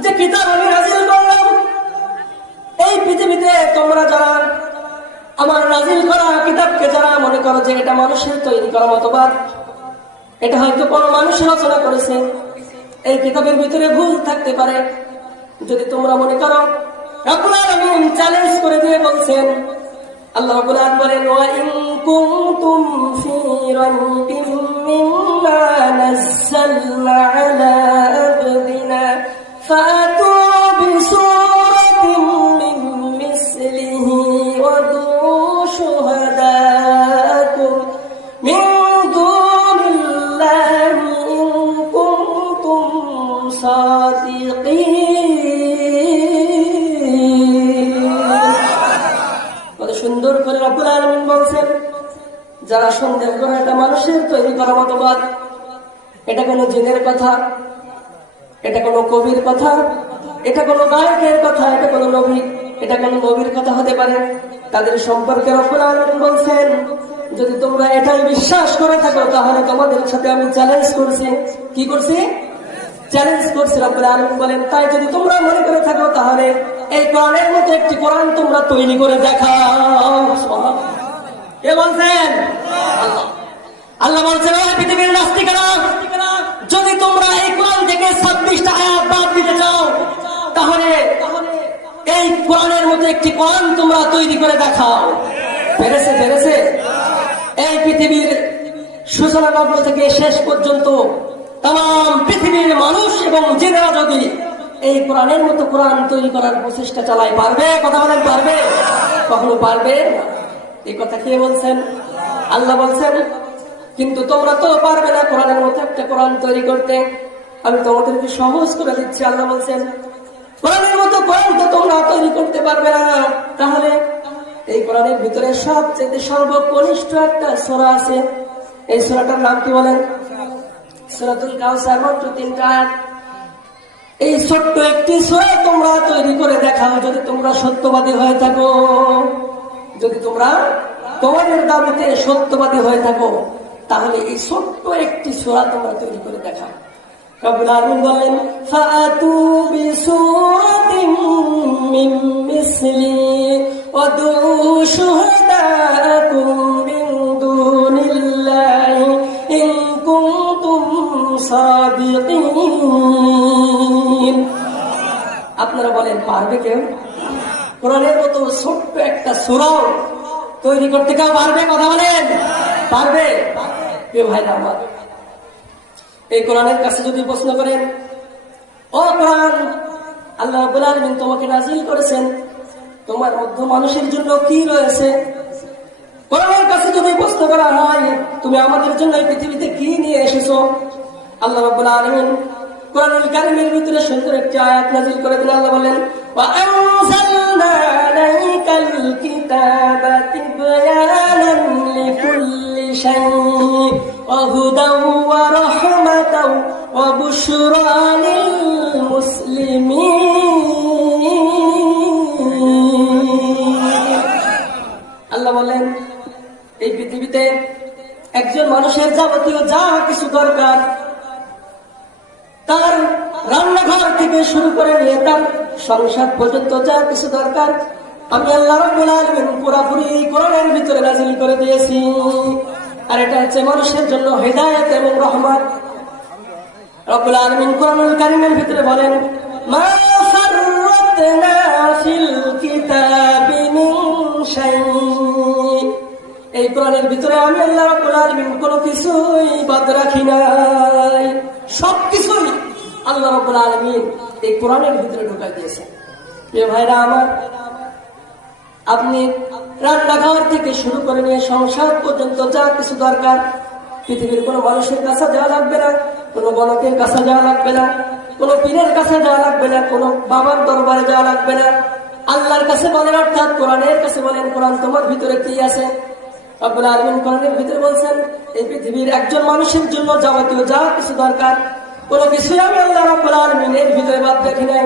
যে কিতাব আমি নাযিল করলাম, এই পৃথিবীতে তোমরা যারা আমার নাযিল করা কিতাবকে যারা মনে করো যে এটা মানুষের তৈরি করা মতবাদ, এটা হয়তো কোন মানুষ রচনা করেছে, এই কিতাবের ভিতরে ভুল থাকতে পারে, যদি তোমরা মনে করো, রাব্বুল আলামিন চ্যালেঞ্জ করে দিয়ে বলছেন, আল্লাহ রাব্বুল আলামিন বলেন ওয়া ইন কুনতুম ফি রাইবিন মিম্মা নাযালনা আলা আবদিনা ফাতু বিসূরাতিন মিন মিসলিহি ওয়াদু শুহাদাকুম মিন দুনিল্লাহি ইন কুনতুম সাদিকিন। কত সুন্দর করে রব্বুল আলামিন বলছেন, যারা সন্দেহ করে এটা মানুষের তৈরি করা মতবাদ, এটা কোনো জিনের কথা, এটা কোনো কবির কথা, এটা কোনো গায়কের কথা, এটা কোনো নবী, এটা কোনো নবীর কথা হতে পারে, তাদের সম্পর্কে রব্বুল আলামিন বলছেন, যদি তোমরা এটাই বিশ্বাস করে থাকো তাহলে তোমাদের সাথে আমি চ্যালেঞ্জ করছি। কি করছি? চ্যালেঞ্জ করছি। রব্বুল আলামিন বলেন, তাই যদি তোমরা মনে করে থাকো তাহলে এই কোরআনের মতো একটি কোরআন তোমরা তৈরি করে দেখাও। কে বলছেন? আল্লাহ। আল্লাহ বলছেন, ওই পৃথিবীর নাস্তিকেরা, যদি তোমরা এই কোরআন থেকে 26টা আয়াত বাদ দিতে চাও তাহলে এই কোরআনের মতো একটি কোরআন তোমরা তৈরি করে দেখাও। পেরেছে? পেরেছে? এই পৃথিবীর সূচনা লগ্ন থেকে শেষ পর্যন্ত তাম পৃথিবীর মানুষ এবং জিনেরা যদি এই কোরআনের মতো কোরআন তৈরি করার প্রচেষ্টা চালায়, পারবে? কথা বলেন, পারবে? কখনো পারবে না। এই কথা কে বলছেন? আল্লাহ বলছেন, কিন্তু তোমরা তো পারবে না কোরআনের মতো একটা কোরআন তৈরি করতে, আমি তোমাদেরকে সহজ করে দিচ্ছি। আল্লাহ বলছেন, কোরআনের মতো কোরআন তো তোমরা তৈরি করতে পারবে না, তাহলে এই কোরআনের ভিতরে সবচেয়ে সর্বকনিষ্ঠ একটা সূরা আছে, এই সূরাটার নাম কি বলেন? সূরাতুল কাউসার, মাত্র 3টা আয়াত। এই ছোট্ট একটি সূরা তোমরা তৈরি করে দেখাও, যদি তোমরা সত্যবাদী হয়ে থাকো, যদি তোমরা তোমাদের দাবিতে সত্যবাদী হয়ে থাকো, তাহলে এই ছোট্ট একটি সূরা তোমরা তৈরি করে দেখাও। রব্বুল আলামিন বলেন, ফাতু বিসূরাতিন মিন মিসলি ওয়াদু শুহাদাকুম মিন দুনিল্লাহি ইন কুনতুম সাদিকিন। আপনারা বলেন, পারবে কেউ? কোরআনের মতো ছোট্ট একটা সূরা তৈরি করতে কেউ পারবে? কথা বলেন, পারবে? কেউ ভাই না আমার এই কোরআনের কাছে যদি প্রশ্ন করেন, ও কোরআন, আল্লাহ রাব্বুল আলামিন তোমাকে নাযিল করেছেন, তোমার মধ্যে মানুষের জন্য কি রয়েছে? কোরআনের কাছে যদি প্রশ্ন করা হয়, তুমি আমাদের জন্য এই পৃথিবীতে কি নিয়ে এসেছো? আল্লাহ রাব্বুল আলামিন কোরআনুল কারীমের ভিতরে সুন্দর একটি আয়াত নাযিল করে দিলেন। আল্লাহ বলেন, ওয়া আনজালনা আলাইকাল কিতাবা তিবয়ানান লিকুল্লি শাইইন ওয়া হুদাও ওয়া রাহমাতাও ওয়া বুশরা লিল মুসলিমিন। আল্লাহ বলেন, এই পৃথিবীতে একজন মানুষের যাবতীয় যা কিছু দরকার, তার রান্নাঘর থেকে শুরু করে নিয়ে তার সংসার পর্যন্ত যা কিছু দরকার, আমি আল্লাহ রাব্বুল আলামিন পুরোপুরি এই কোরআনের ভিতরে নাযিল করে দিয়েছি। আর এটা হচ্ছে মানুষের জন্য হিদায়াত এবং রহমত। রব্বুল আলামিন কোরআনুল কারীমের ভিতরে বলেন, মা ফাররাতনা ফিল কিতাবি মিন শাইইন। এই কোরআনের ভিতরে আমি আল্লাহ রাব্বুল আলামিন কোনো কিছুই বাদ রাখি নাই, সবকিছুই আল্লাহ রাব্বুল আলামিন এই কোরআনের ভিতরে ঢুকাই দিয়েছেন। প্রিয় ভাইরা আমার, আপনি রান্নাঘর থেকে শুরু করে নিয়ে সংসার পর্যন্ত যা কিছু দরকার, পৃথিবীর কোনো মানুষের কাছে যাওয়া লাগবে না, কোনো গণকের কাছে যাওয়া লাগবে না, কোনো পীরের কাছে যাওয়া লাগবে না, কোনো বাবার দরবারে যাওয়া লাগবে না। আল্লাহর কাছে বলেন, অর্থাৎ কোরআনের কাছে বলেন, কোরআন তোমার ভিতরে কি আছে? রব্বুল আলামিন কোরআনের ভিতরে বলছেন, এই পৃথিবীর একজন মানুষের জন্য যাবতীয় যা কিছু দরকার, কোনো কিছুই আমি আল্লাহ রাব্বুল আলামিন এর ভিতরে বাদ রাখি নাই।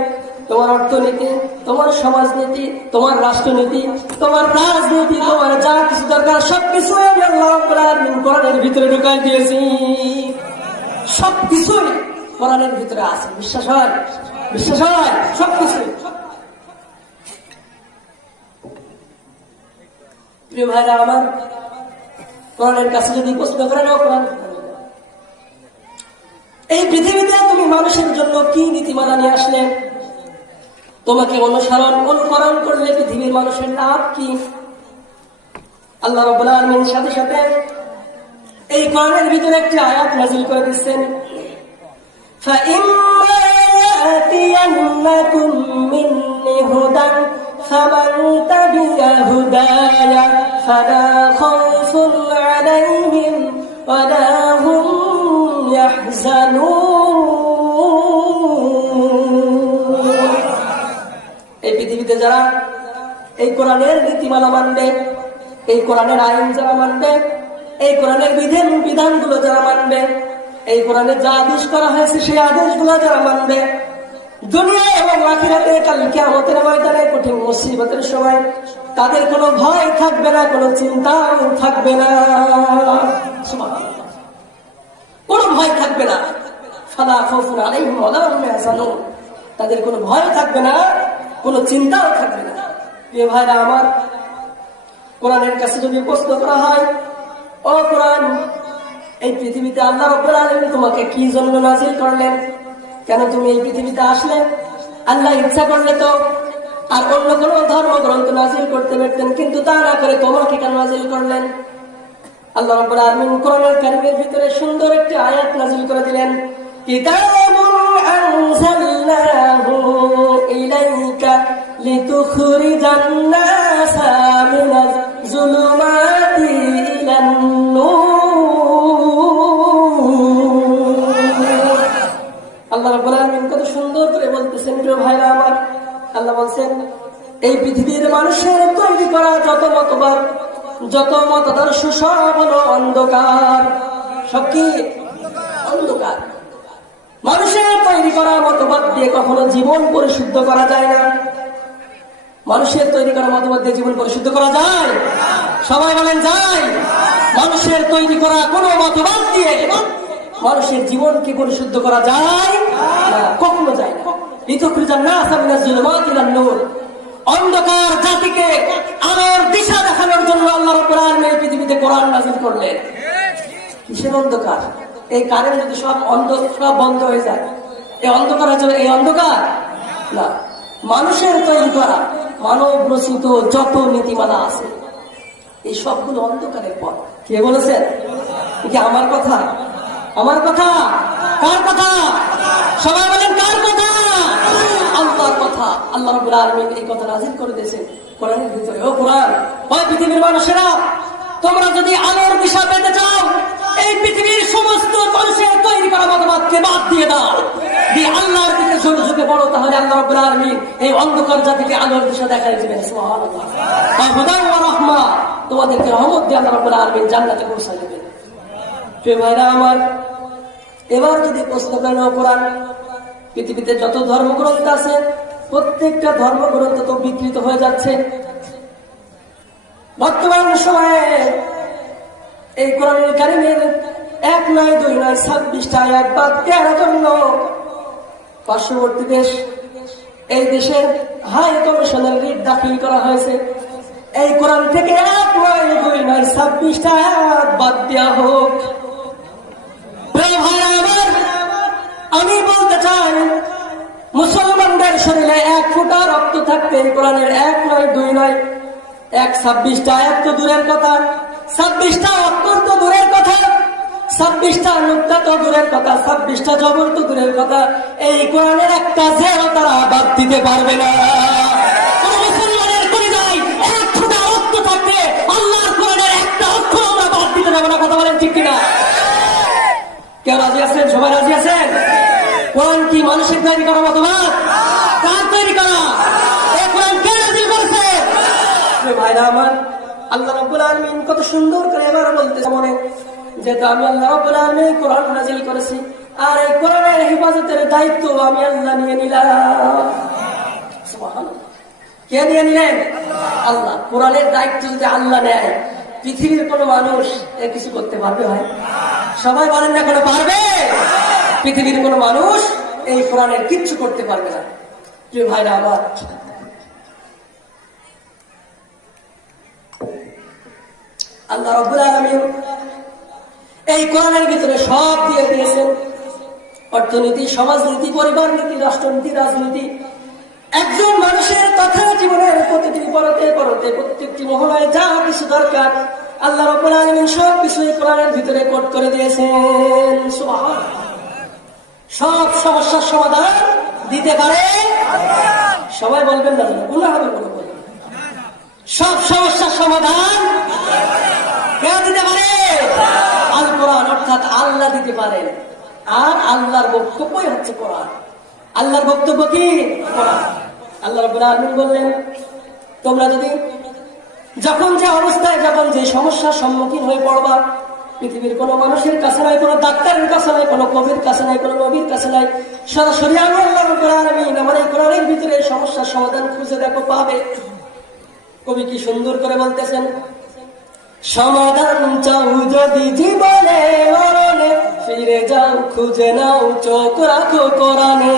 তোমার অর্থনীতি, তোমার সমাজনীতি, তোমার রাষ্ট্রনীতি, তোমার রাজনীতি, তোমার যা কিছু দরকার সবকিছু আমি আল্লাহ রাব্বুল আলামিন কোরআনের ভিতরে ঢুকাই দিয়েছি। সবকিছুই কোরআনের ভিতরে আছে। বিশ্বাস হয়? বিশ্বাস হয়? সবকিছু। প্রিয় ভাইরা আমার, কোরআনের কাছে যদি প্রশ্ন করে নাও, কোরআন এই পৃথিবীতে তুমি মানুষের জন্য কি নীতিমালা নিয়ে আসলে? তোমাকে অনুকরণ করলে পৃথিবীর মানুষের লাভ কি? আল্লাহ রাব্বুল আলামিন সাথে সাথে এই কোরআনের ভিতরে একটি আয়াত নাযিল করে দিচ্ছেন, فَإِمَّا يَأْتِيَنَّكُم مِّنِّي هُدًى فَمَن تَبِعَ هُدَايَ فَلَا خَوْفٌ عَلَيْهِمْ وَلَا هُمْ يَحْزَنُونَ। এই পৃথিবীতে যারা এই কোরআনের নীতিমালা মানবে, এই কোরআনের আইন যারা মানবে, এই কোরআনের বিধানগুলো যারা মানবে, এই কোরআনে যা আদেশ করা হয়েছে সেই আদেশগুলো যারা মানবে, দুনিয়া এবং আখিরাতে কাল কিয়ামতের ময়দানে কঠিন মুসিবতের সময় তাদের কোনো ভয় থাকবে না, কোনো চিন্তাও থাকবে না। সুবহানাল্লাহ। কোনো ভয় থাকবে না। ফালা খাউফুন আলাইহিম ওয়া লা হুম ইয়াহজানুন। তাদের কোনো ভয় থাকবে না, কোনো চিন্তাও থাকবে না। প্রিয় ভাইরা আমার, কোরআনের কাছে যদি প্রশ্ন করা হয়, ও কোরআন, এই পৃথিবীতে আল্লাহ রাব্বুল আলামিন তোমাকে কি জন্য নাযিল করলেন? কেন তুমি এই পৃথিবীতে আসলে? আল্লাহ ইচ্ছা করলে তো আর অন্য কোনো ধর্মগ্রন্থ নাযিল করতে পারতেন, কিন্তু তা না করে তোমাকে কেন নাযিল করলেন? আল্লাহ রাব্বুল আলামিন কোরআনুল কারীমের ভিতরে সুন্দর একটি আয়াত নাযিল করে দিলেন, কিতাবুন আনজালনাহু ইলাইকা লিতুখরিজান নাসা মিনাজ যুলুমাতি ইলান নূর। আল্লাহ রাব্বুল আলামিন কত সুন্দর করে বলতেছেন, প্রিয় ভাইরা আমার, আল্লাহ বলছেন এই পৃথিবীর মানুষের তৈরি করা যত মতবাদ, যত মতাদর্শ সব হলো অন্ধকার। সব কি? অন্ধকার। মানুষের তৈরি করা মতবাদ দিয়ে কখনো জীবন পরিশুদ্ধ করা যায় না। মানুষের তৈরি করা মতবাদ দিয়ে জীবন পরিশুদ্ধ করা যায়? সবাই বলেন যায়? মানুষের তৈরি করা কোন মতবাদ দিয়ে মানুষের জীবনকে পরিশুদ্ধ করা যায় না, কখনো যায় না। লিতুখরিজান নাসা মিনাজ যুলুমাতি ইলান নূর। অন্ধকার জাতিকে আলোর দিশা দেখানোর জন্য আল্লাহ রাব্বুল আলামিন পৃথিবীতে কোরআন নাযিল করলেন। কিসের অন্ধকার? এই কারেন্ট যদি সব বন্ধ হয়ে যায়, এই অন্ধকার আছে? এই অন্ধকার না, মানুষের তৈরি করা মানব রচিত যত নীতিমালা আছে এই সবগুলো অন্ধকারের পথ। কে বলেছেন? কি আমার কথা? আমার কথা? কার কথা? সবাই বলেন কার কথা? আল্লাহর কথা। আল্লাহ রাব্বুল আলামিন এই কথা নাযিল করে দিয়েছেন কোরআনের ভিতরে। ও কোরআন, ওই পৃথিবীর মানুষেরা, তোমরা যদি আলোর দিশা পেতে চাও, এই পৃথিবীর সমস্ত মানুষের তৈরি করা মতবাদকে বাদ দিয়ে দাও, দিয়ে আল্লাহর দিকে ঝুঁকে পড়ো, তাহলে আল্লাহ রাব্বুল আলামিন এই অন্ধকার জাতিকে আলোর দিশা দেখাই দিবেন। সুবহানাল্লাহ। হুদান ওয়া রাহমা, তোমাদেরকে রহমত দিয়ে আল্লাহ রাব্বুল আলামিন জান্নাতে পৌঁছে দিবেন। প্রিয় ভাইরা আমার, এবার যদি প্রশ্ন করেন, কোরআন, পৃথিবীতে যত ধর্মগ্রন্থ আছে প্রত্যেকটা ধর্মগ্রন্থ তো বিকৃত হয়ে যাচ্ছে। বর্তমান সময়ে এই কোরআনুল কারীমের 1 নয় 2 নয় 26টা আয়াত বাদ দেওয়ার জন্য পার্শ্ববর্তী দেশ, এই দেশের হাই কমিশনের রিট দাখিল করা হয়েছে। এই কোরআন থেকে 1 নয় 2 নয় 26টা আয়াত বাদ দেওয়া হোক। আমি বলতে চাই, মুসলমানদের শরীরে 1 ফোঁটা রক্ত থাকতে কোরআনের 1 নয় 2 নয় 26টা আয়াত তো দূরের কথা, 26টা অক্ষর তো দূরের কথা, 26টা নুক্তা তো দূরের কথা, 26টা জবর তো দূরের কথা, এই কোরআনের একটা জেরও তারা বাদ দিতে পারবে না। মুসলমানের পরিচয় 1 ফোঁটা রক্ত থাকতে আল্লাহর কোরআনের একটা অক্ষর আমরা বাদ দিতে পারবো না। কথা বলেন ঠিক কিনা? কেউ রাজি আছেন? সবাই রাজি আছেন? কোরআন কি মানুষের তৈরি করা মতবাদ? কার তৈরি করা? এই কোরআন কে নাযিল করেছে? ভাইরা আমার, আল্লাহ রাব্বুল আলামিন কত সুন্দর করে এবার বলতেছে, মনে যেটা আমি আল্লাহ রাব্বুল আলামিন কোরআন নাযিল করেছি, আর এই কোরআনের হেফাজতের দায়িত্ব আমি আল্লাহ নিয়ে নিলাম। সুবহানাল্লাহ। কে নিয়ে নিলেন? আল্লাহ। কোরআনের দায়িত্ব যদি আল্লাহ নেয়, পৃথিবীর কোনো মানুষ এ কিছু করতে পারবে? হয়? সবাই বলেন না কেন পারবে? পৃথিবীর কোনো মানুষ এই কোরআনের কিচ্ছু করতে পারবে না। প্রিয় ভাইরা আমার, আল্লাহ রাব্বুল আলামিন এই কোরআনের ভিতরে সব দিয়ে দিয়েছেন। অর্থনীতি, সমাজনীতি, পরিবার নীতি, রাষ্ট্রনীতি, রাজনীতি, একজন মানুষের তথা জীবনের প্রতিটি পরতে পরতে প্রত্যেকটি মহলায় যা কিছু দরকার আল্লাহ রাব্বুল আলামিন সব কিছু এই কোরআনের ভিতরে কোট করে দিয়েছেন। সুবহানাল্লাহ। সব সমস্যার সমাধান দিতে পারে সবাই বলবেন না, গুনাহ হবে কোনো বলবেন। সব সমস্যার সমাধান কে দিতে পারে? আল কোরআন, অর্থাৎ আল্লাহ দিতে পারেন। আর আল্লাহর বক্তব্যই হচ্ছে কোরআন। আল্লাহর বক্তব্য কি? কোরআন। আল্লাহ রাব্বুল আলামিন বললেন, তোমরা যদি যখন যে অবস্থায়, যখন যে সমস্যার সম্মুখীন হয়ে পড়বা, পৃথিবীর কোনো মানুষের কাছে নাই, কোনো ডাক্তারের কাছে নাই, কোনো কবির কাছে নাই, কোনো নবীর কাছে নাই, সরাসরি আমি আল্লাহ রাব্বুল আলামিন আমার এই কোরআনের ভিতরে সমস্যার সমাধান খুঁজে দেখো, পাবে। কবি কি সুন্দর করে বলতেছেন, সমাধান চাও যদি জীবনে মরণে, ফিরে যাও খুঁজে নাও চোখ রাখো কোরআনে।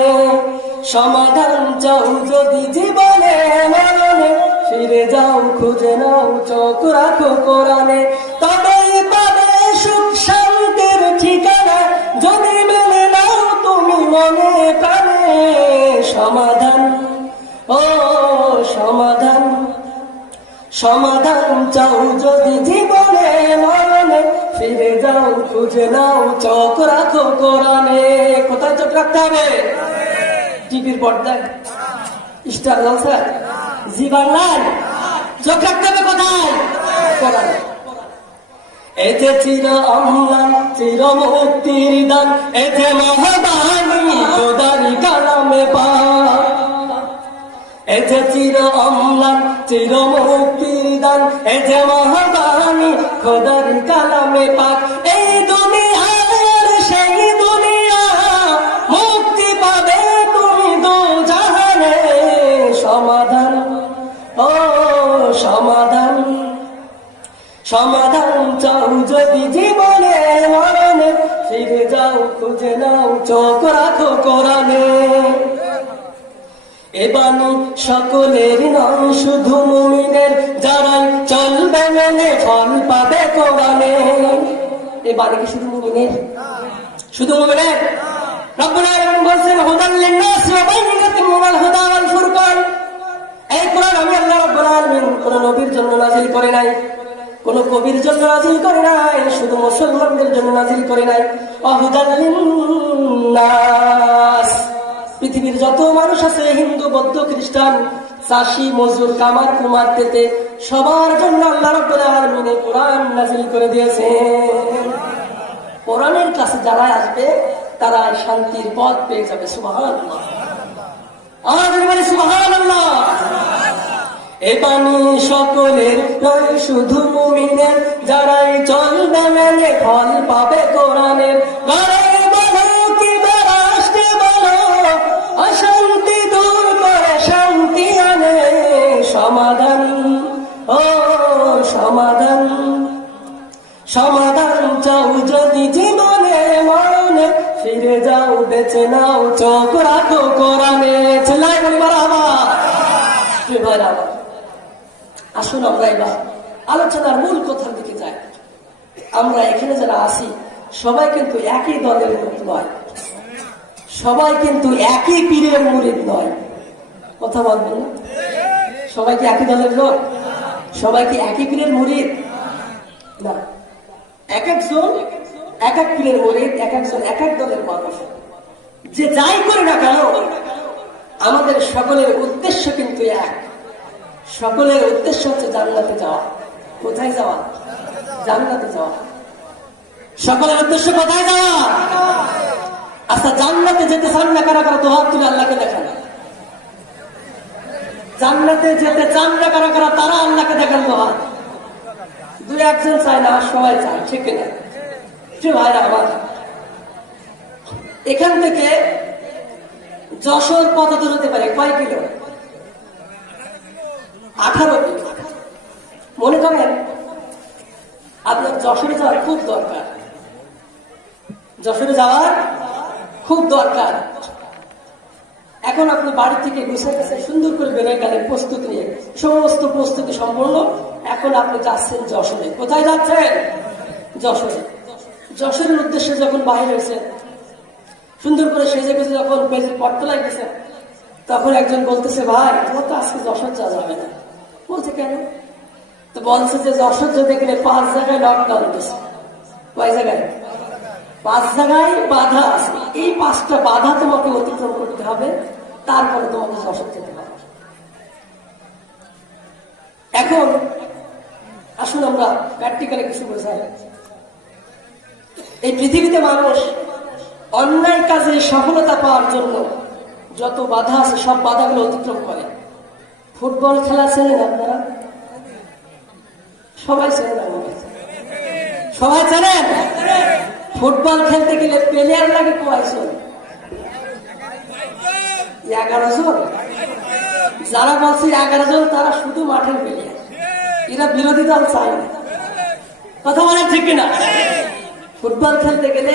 সমাধান চাও যদি জীবনে মরণে, ফিরে যাও খুঁজে নাও চোখ রাখো কোরআনে। তবেই পাবে সুখ শান্তির ঠিকানা, যদি মেনে নাও তুমি মনে প্রাণে। সমাধান, ও সমাধান, সমাধান চাও যদি জীবনে মরণে, ফিরে যাও খুঁজে নাও চোখ রাখো কোরআনে। কোথায় চোখ রাখতে হবে? টিভির পর্দায়, স্টার জলসায়, জি বাংলায় চোখ রাখতে হবে কোথায়? কোরআনে। এই যে চির অম্লান চির মুক্তির দান, এই যে মহাবাণী খোদারি কালামে পাক। এই যে চির অম্লান চির মুক্তির দান, এই যে মহাবাণী খোদারি কালামে পাক। এই দুনিয়ার সেই দুনিয়া, মুক্তি পাবে তুমি দু জাহানে। সমাধান, ও সমাধান, সমাধান চাও যদি জীবনে মরণে, ফিরে যাও খুঁজে নাও চোখ রাখো কোরআনে। এ বাণী সকলের নয়, শুধু মুমিনের, যারাই চলবে মেনে ফল পাবে কোরআনে। এ বাণী কি শুধু মুমিনের? শুধু মুমিনের? রব্বুল আলামিন বলেন, হুদাল লিন-নাস ওয়া বাইয়িনাতিন মিনাল হুদা ওয়াল ফুরকান। এই কোরআন আমি আল্লাহ রাব্বুল আলামিন কোন নবীর জন্য নাযিল করে নাই, কোন কবির জন্য নাযিল করে নাই, শুধু মুসলমানদের জন্য নাযিল করে নাই। হুদাল লিন-নাস, পৃথিবীর যত মানুষ আছে, হিন্দু, বৌদ্ধ, খ্রিস্টান, চাষি, মজুর, কামার, কুমার, তেতে, সবার জন্য আল্লাহ রাব্বুল আলামিন কোরআন নাযিল করে দিয়েছেন। কোরআনের কাছে যারা আসবে তারা শান্তির পথ পেয়ে যাবে। সুবহানাল্লাহ, আমাদের বলি সুবহানাল্লাহ। এ বাণী সকলের নয়, শুধু মুমিনের, যারাই চলবে মেনে ফল পাবে কোরআনের। অশান্তি দূর করে শান্তি আনে। সমাধান, ও সমাধান, সমাধান চাও যদি জীবনে মরণে, ফিরে যাও বেঁচে নাও চোখ রাখো কোরআনে। ছেলাই বলি বাবা, ভাইরা, আসুন আমরা এবার আলোচনার মূল কথার দিকে যাই। আমরা এখানে যারা আছি সবাই কিন্তু একই দলের লোক নয়, সবাই কিন্তু একই পীরের মুরিদ নয়। কথা বলবেন না? সবাই কি একই দলের লোক? সবাই কি একই পীরের মুরিদ না? এক একজন এক এক পীরের মুরিদ, এক একজন এক এক দলের মানুষ। যে যাই করে না কেন, আমাদের সকলের উদ্দেশ্য কিন্তু এক। সকলের উদ্দেশ্য হচ্ছে জান্নাতে যাওয়া। কোথায় যাওয়া? জান্নাতে যাওয়া। সকলের উদ্দেশ্য কোথায় যাওয়া? আচ্ছা, জান্নাতে যেতে চান না কারা কারা? তো হাত তুলে আল্লাহকে দেখান। জান্নাতে যেতে চান না কারা কারা? তারা আল্লাহকে দেখান তো হাত। দুই একজন চায় না, সবাই চায়, ঠিক না? ভাইরা আমার, এখান থেকে যশোর কত দূর হতে পারে? কয় কিলো? 18 কিলো। মনে করেন আপনার যশোরে যাওয়ার খুব দরকার। যশোরে যাওয়ার খুব দরকার। এখন আপনি বাড়ি থেকে গুছিয়ে গেছে সুন্দর করে বেরোয় গেলেন প্রস্তুতি নিয়ে, সমস্ত প্রস্তুতি সম্পূর্ণ। এখন আপনি যাচ্ছেন যশোরে। কোথায় যাচ্ছেন? যশোরে। যশোরের উদ্দেশ্যে যখন বাহির হয়েছে, সুন্দর করে সেজে গুজে যখন পড়তে লাগতেছে, তখন একজন বলতেছে, ভাই তোমার তো আজকে যশোর যাওয়া যাবে না। বলছে কেন? তো বলছে যে যশোর যেতে গেলে 5 জায়গায় লকডাউন দিচ্ছে। কয় জায়গায়? 5 জায়গায় বাধা আছে। এই 5টা বাধা তোমাকে অতিক্রম করতে হবে, তারপরে তোমাকে যশোর যেতে হবে। এখন আসুন আমরা প্র্যাকটিক্যালি কিছু বোঝাই। এই পৃথিবীতে মানুষ অন্যায় কাজে সফলতা পাওয়ার জন্য যত বাধা আছে সব বাধাগুলো অতিক্রম করে। ফুটবল খেলা চেনেন আপনারা? সবাই চেনেন? সবাই জানেন? ফুটবল খেলতে গেলে প্লেয়ার লাগে কয়জন? 11 জন। যারা বলছে 11 জন তারা শুধু মাঠের প্লেয়ার, এরা বিরোধী দল চায় না। কথা বলে ঠিক কিনা? ফুটবল খেলতে গেলে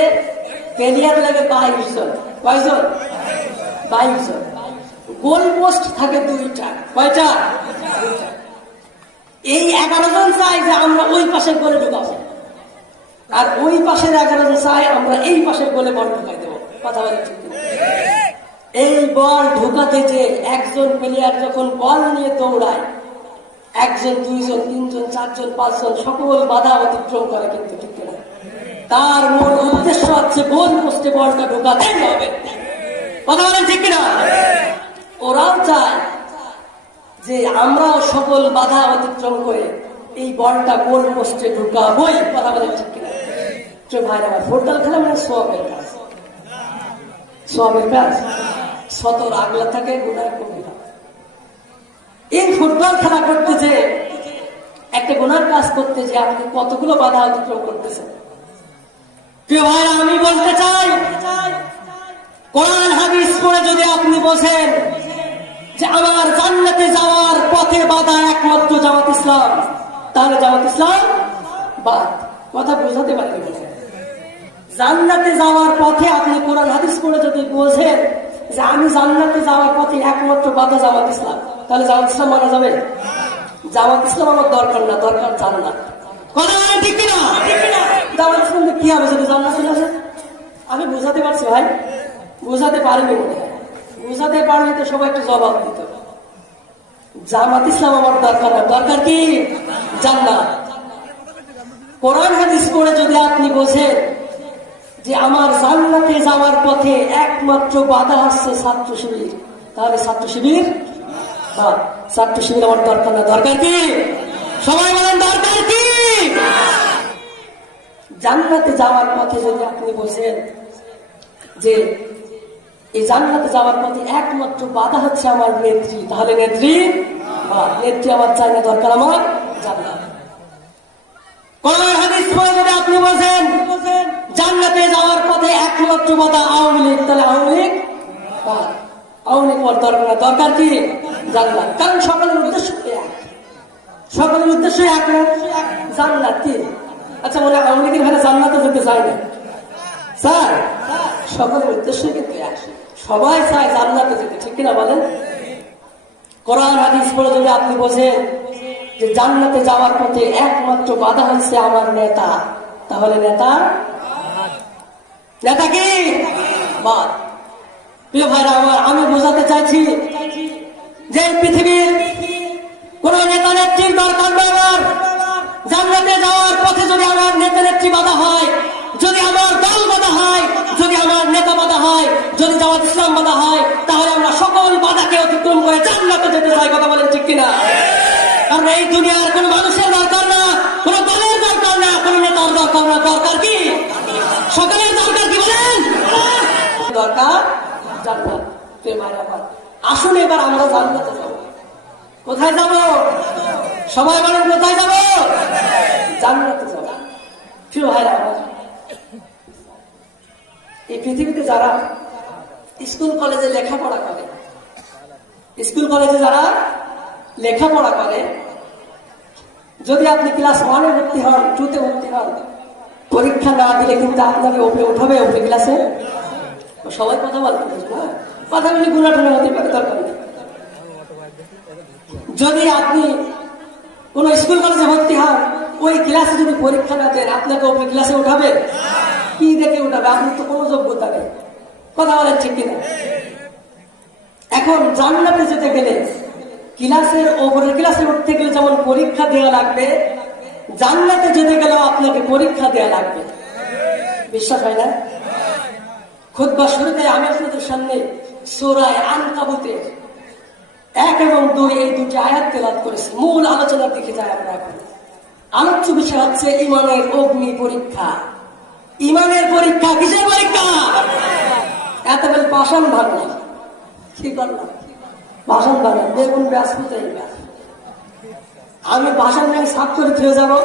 প্লেয়ার লাগে 22 জন। কয়জন? 22 জন। গোল পোস্ট থাকে 2টা। কয়টা? এই 11 জন চাই যে আমরা ওই পাশের গোলে ঢুকাবো, আর ওই পাশের 11 জন চাই আমরা এই পাশের গোলে বল ঢুকাই দেবো। কথা বলে ঠিক কিনা? এই বল ঢুকাতে যে একজন প্লেয়ার যখন বল নিয়ে দৌড়ায়, 1 জন 2 জন 3 জন 4 জন 5 জন সকল বাধা অতিক্রম করে, কিন্তু ঠিক কিনা? তার মূল উদ্দেশ্য হচ্ছে গোল পোস্টে বলটা ঢুকাতেই হবে। কথা বলেন ঠিক কিনা? ওরাও চায় যে আমরাও সকল বাধা অতিক্রম করে এই বলটা গোল পোস্টে ঢুকাবই। কথা বলেন ঠিক কিনা? ভাই আমার ফুটবল খেলা মানে সওয়াবের কাজ। সওয়াবের কাজ। সতর আগলা থাকে, গুনাহ কবি হয়। এই ফুটবল খেলা করতে যে একটা গুনার কাজ করতে যে আপনি কতগুলো বাধা অতিক্রম করতেছেন। প্রিয় ভাইরা, আমি বলতে চাই, কোরআন হাদিস পড়ে যদি আপনি বোঝেন যে আমার জান্নাতে যাওয়ার পথে বাধা একমাত্র জামাত ইসলাম, তাহলে জামাত ইসলাম বাদ। কথা বোঝাতে পারেন? জান্নাতে যাওয়ার পথে আপনি কোরআন হাদিস পড়ে যদি বোঝেন যে আমি জান্নাতে যাওয়ার পথে একমাত্র বাধা জামাত ইসলাম, তাহলে জামাত ইসলাম মানা যাবে? জামাত ইসলাম আমার দরকার না, দরকার জান্নাত। কথা ঠিক কিনা? জামাত ইসলাম কি হবে যদি জান্নাত চলে আসে? আমি বোঝাতে পারছি ভাই? বোঝাতে পারবে মনে হয়। বোঝাতে পারলে তো সবাই একটু জবাব দিত। জামাত ইসলাম আমার দরকার না, দরকার কি? জান্নাত। কোরআন হাদিস পড়ে যদি আপনি বোঝেন যে আমার জান্নাতে যাওয়ার পথে একমাত্র বাধা হচ্ছে ছাত্র শিবির, তাহলে ছাত্র শিবির বাদ। ছাত্র শিবির আমার দরকার না, দরকার কি? সবাই বলেন দরকার কি? জান্নাতে যাওয়ার পথে যদি আপনি বোঝেন যে এই জান্নাতে যাওয়ার পথে একমাত্র বাধা হচ্ছে আমার নেত্রী, তাহলে নেত্রী বাদ। নেত্রী আমার চাই না, দরকার আমার জান্নাত। কোরআন হাদিস পড়ে যদি আপনি বোঝেন জান্নাতে যাওয়ার পথে একমাত্র বাধা আওয়ামী লীগ, তাহলে আওয়ামী লীগ বাদ। আওয়ামী লীগ আমার দরকার না, দরকার কি? জান্নাত। কারণ সকলের উদ্দেশ্য এক, সকলের উদ্দেশ্য এক না, জান্নাত। কি আচ্ছা বলে আওয়ামী লীগের ভাইরা জান্নাতে যেতে চায় না স্যার? সকলের উদ্দেশ্য কিন্তু এক, সবাই চায় জান্নাতে যেতে, ঠিক কিনা বলেন? কোরআন হাদিস পড়ে যদি আপনি বোঝেন যে জান্নাতে যাওয়ার পথে একমাত্র বাধা হচ্ছে আমার নেতা, তাহলে নেতা কি? বাদ। প্রিয় ভাইরা আমার, আমি বোঝাতে চাইছি যে পৃথিবীর কোন নেতা নেত্রীর দরকার নেই আমার। জান্নাতে যাওয়ার পথে যদি আমার নেতা নেত্রী বাধা হয়, যদি আমার দল বাধা হয়, যদি আমার নেতা বাধা হয়, যদি জামাত ইসলাম বাধা হয়, তাহলে আমরা সকল বাধাকে অতিক্রম করে জান্নাতে যেতে চাই। কথা বলেন ঠিক কিনা? কারণ এই দুনিয়ার কোন মানুষের দরকার না, কোন দলের দরকার না, কোন নেতার দরকার না, দরকার কি? সকলের দরকার কি বলেন? দরকার জান্নাত। আসুন এবার আমরা জান্নাতে যাব। কোথায় যাব? সবাই বলেন কোথায় যাব? জান্নাতে যাব। প্রিয় ভাইরা আমার, এই পৃথিবীতে যারা স্কুল কলেজে লেখাপড়া করে, স্কুল কলেজে যারা লেখাপড়া করে, যদি আপনি ক্লাস 1-এ ভর্তি হন, 2-তে ভর্তি হন, পরীক্ষা না দিলে কিন্তু আপনাকে উপরে উঠাবে, উপরে ক্লাসে সবাই কথা বলতে না, কথা বলে গুণা টুনা হতে পারে, দরকার নেই। যদি আপনি কোন স্কুল কলেজে ভর্তি হন, ওই ক্লাসে যদি পরীক্ষা না দেন, আপনাকে ওই ক্লাসে উঠাবে? কি দেখে উঠাবে? আপনার তো কোনো যোগ্যতা নেই। কথা বলেন ঠিক কিনা? এখন জান্নাতে যেতে গেলে ক্লাসের ওপরের ক্লাসে উঠতে গেলে যেমন পরীক্ষা দেওয়া লাগবে, জান্নাতে যেতে গেলেও আপনাকে পরীক্ষা দেওয়া লাগবে। বিশ্বাস হয় না? খুতবা শুরুতে আমি আপনাদের সামনে সূরা আনকাবুতের 1 এবং 2 এই দুটি আয়াত তেলাওয়াত করেছি। মূল আলোচনার দিকে যাই আমরা এখন। আলোচ্য বিষয় হচ্ছে ঈমানের অগ্নি পরীক্ষা। ঈমানের পরীক্ষা কিসের পরীক্ষা? এত বলে পাষাণ ভাবনা, কি করলাম? ভাষণ ভাবনা দেখুন, ব্যস্ত। আমি ভাষণ নিয়ে সাফ করে ফিরে যাবো,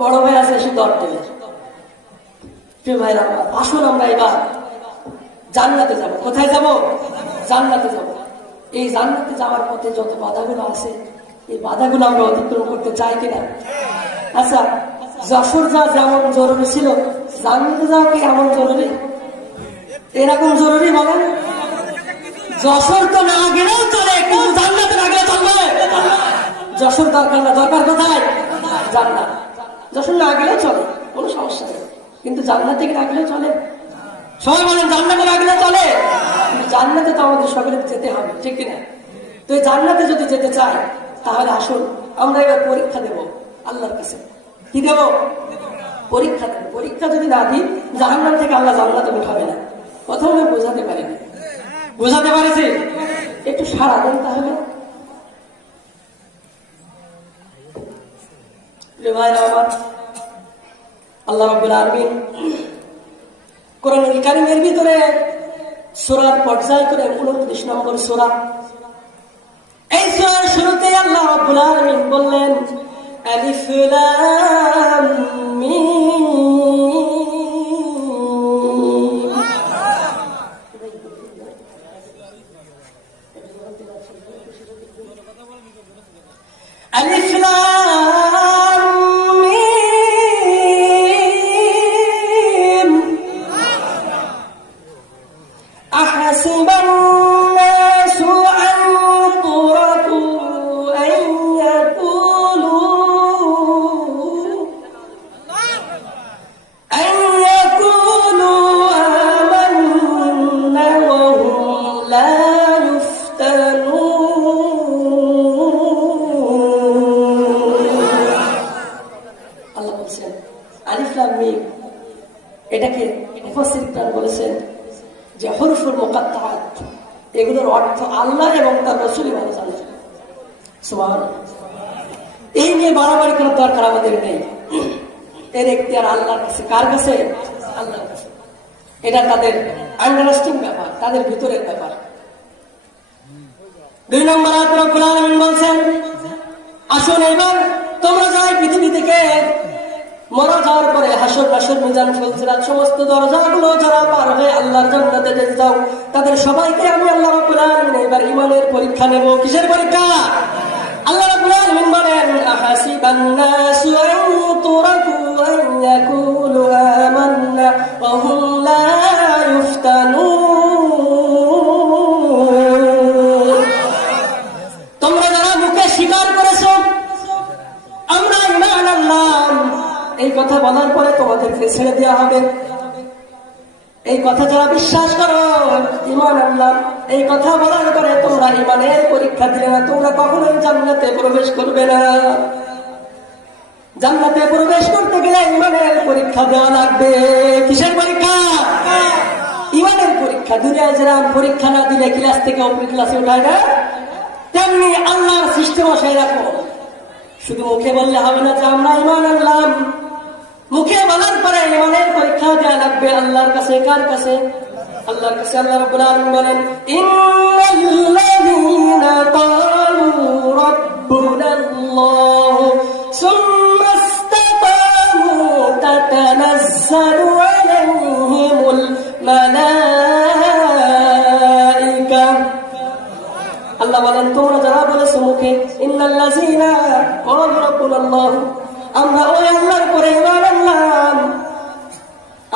বড় ভাই আছে এসে দর দেবে। প্রিয় ভাইরা, আসুন আমরা এবার জান্নাতে যাব। কোথায় যাব? জান্নাতে যাব। এই জান্নাতে যাওয়ার পথে যত বাধাগুলো আছে, এই বাধাগুলো আমরা অতিক্রম করতে চাই কিনা? আচ্ছা, যশোর যা যেমন জরুরি ছিল, জান্নাতে যাওয়া কি এমন জরুরি? এরকম জরুরি বলেন? যশোর তো না গেলেও চলে, কিন্তু জান্নাতে না গেলে চলবে? যশোর দরকার না, দরকার কোথায়? জান্নাত। যশোর না গেলেও চলে, কোনো সমস্যা নেই, কিন্তু জান্নাতে না গেলেও চলে। সবাই বলেন জান্নাতে না গেলে চলে, কিন্তু জান্নাতে তো আমাদের সকলে যেতে হবে, ঠিক কিনা? তো এই জান্নাতে যদি যেতে চাই, তাহলে আসুন আমরা এবার পরীক্ষা দেব আল্লাহর কাছে। কি দেব? পরীক্ষা দেব। পরীক্ষা যদি না দিই, জাহান্নাম থেকে আল্লাহ জান্নাতে উঠাবে না। কথা আমি বোঝাতে পারিনি, বোঝাতে পারেছি? একটু সারা দেন তাহলে। আল্লাহ রাব্বুল আলামিন কোরআনুল কারীমের ভিতরে সূরার পর্যায় করে 29 নম্বর সূরা, এই সূরার শুরুতে আল্লাহ রাব্বুল আলামিন বললেন আলিফ লাম মিম। আলিফ লাম মিম আহসিবান নাসু আন তুরাকু আন ইয়াকুলু আমান্না ওয়া হুম লা এটাকে মুফাসসিরগণ বলেছেন যে হুরুফুল মুকাত্তাআত, এগুলোর অর্থ আল্লাহ এবং তার রাসূলই ভালো জানেন। সুবহানাল্লাহ। এই নিয়ে বাড়াবাড়ি করার দরকার আমাদের নেই। এর এখতিয়ার আল্লাহর কাছে। কার কাছে? আল্লাহর কাছে। এটা তাদের আন্ডারস্ট্যান্ডিং ব্যাপার, তাদের ভিতরের ব্যাপার। 2 নম্বর আয়াত রব্বুল আলামিন বলেন, আসুন এবার তোমরা যাই পৃথিবী থেকে মরা যাওয়ার পরে হাসর নাসর মিজান ফলসিরাত সমস্ত দরজাগুলো যারা পার হয়ে আল্লাহর জান্নাতে যেতে যাও, তাদের সবাইকে আমি আল্লাহ রাব্বুল আলামিন এবার ঈমানের পরীক্ষা নেব। কিসের পরীক্ষা? আল্লাহ রাব্বুল আলামিন বলেন আহাসিবান নাসু আন তুরাকু আন ইয়াকুলু আমান্না ওয়া হুম লা ইফতানুন। তোমরা যারা মুখে স্বীকার করেছো আমরা ঈমান আনলাম, এই কথা বলার পরে তোমাদেরকে ছেড়ে দেওয়া হবে। এই কথা যারা বিশ্বাস করো ঈমান আনলাম, এই কথা বলার পরে তোমরা ঈমানের পরীক্ষা দিলে না, তোমরা কখনোই জান্নাতে প্রবেশ করবে না। জান্নাতে প্রবেশ করতে গেলে ঈমানের পরীক্ষা দেওয়া লাগবে। কিসের পরীক্ষা? ঈমানের পরীক্ষা। দুনিয়ায় যারা পরীক্ষা না দিলে ক্লাস থেকে উপরে ক্লাসে উঠায় না, তেমনি আল্লাহর সিস্টেম বসায় রাখো। শুধু মুখে বললে হবে না যে আমরা ঈমান আনলাম, মুখে বলার পরে ঈমানের পরীক্ষা দেওয়া লাগবে আল্লাহর কাছে। কার কাছে? আল্লাহর কাছে। আল্লাহ রাব্বুল আলামিন বলেন ইন্নাল্লাযীনা ক্বালু রাব্বুনাল্লাহু সুম্মা ইসতাকামু তাতানাজ্জালু আলাইহিমুল মালায়েকা। আল্লাহ বলেন তোমরা যারা বলেছো মুখে ইন্নাল্লাযীনা ক্বালু রাব্বুনাল্লাহু, আমরা ওই আল্লাহর পরে ঈমান আনলাম,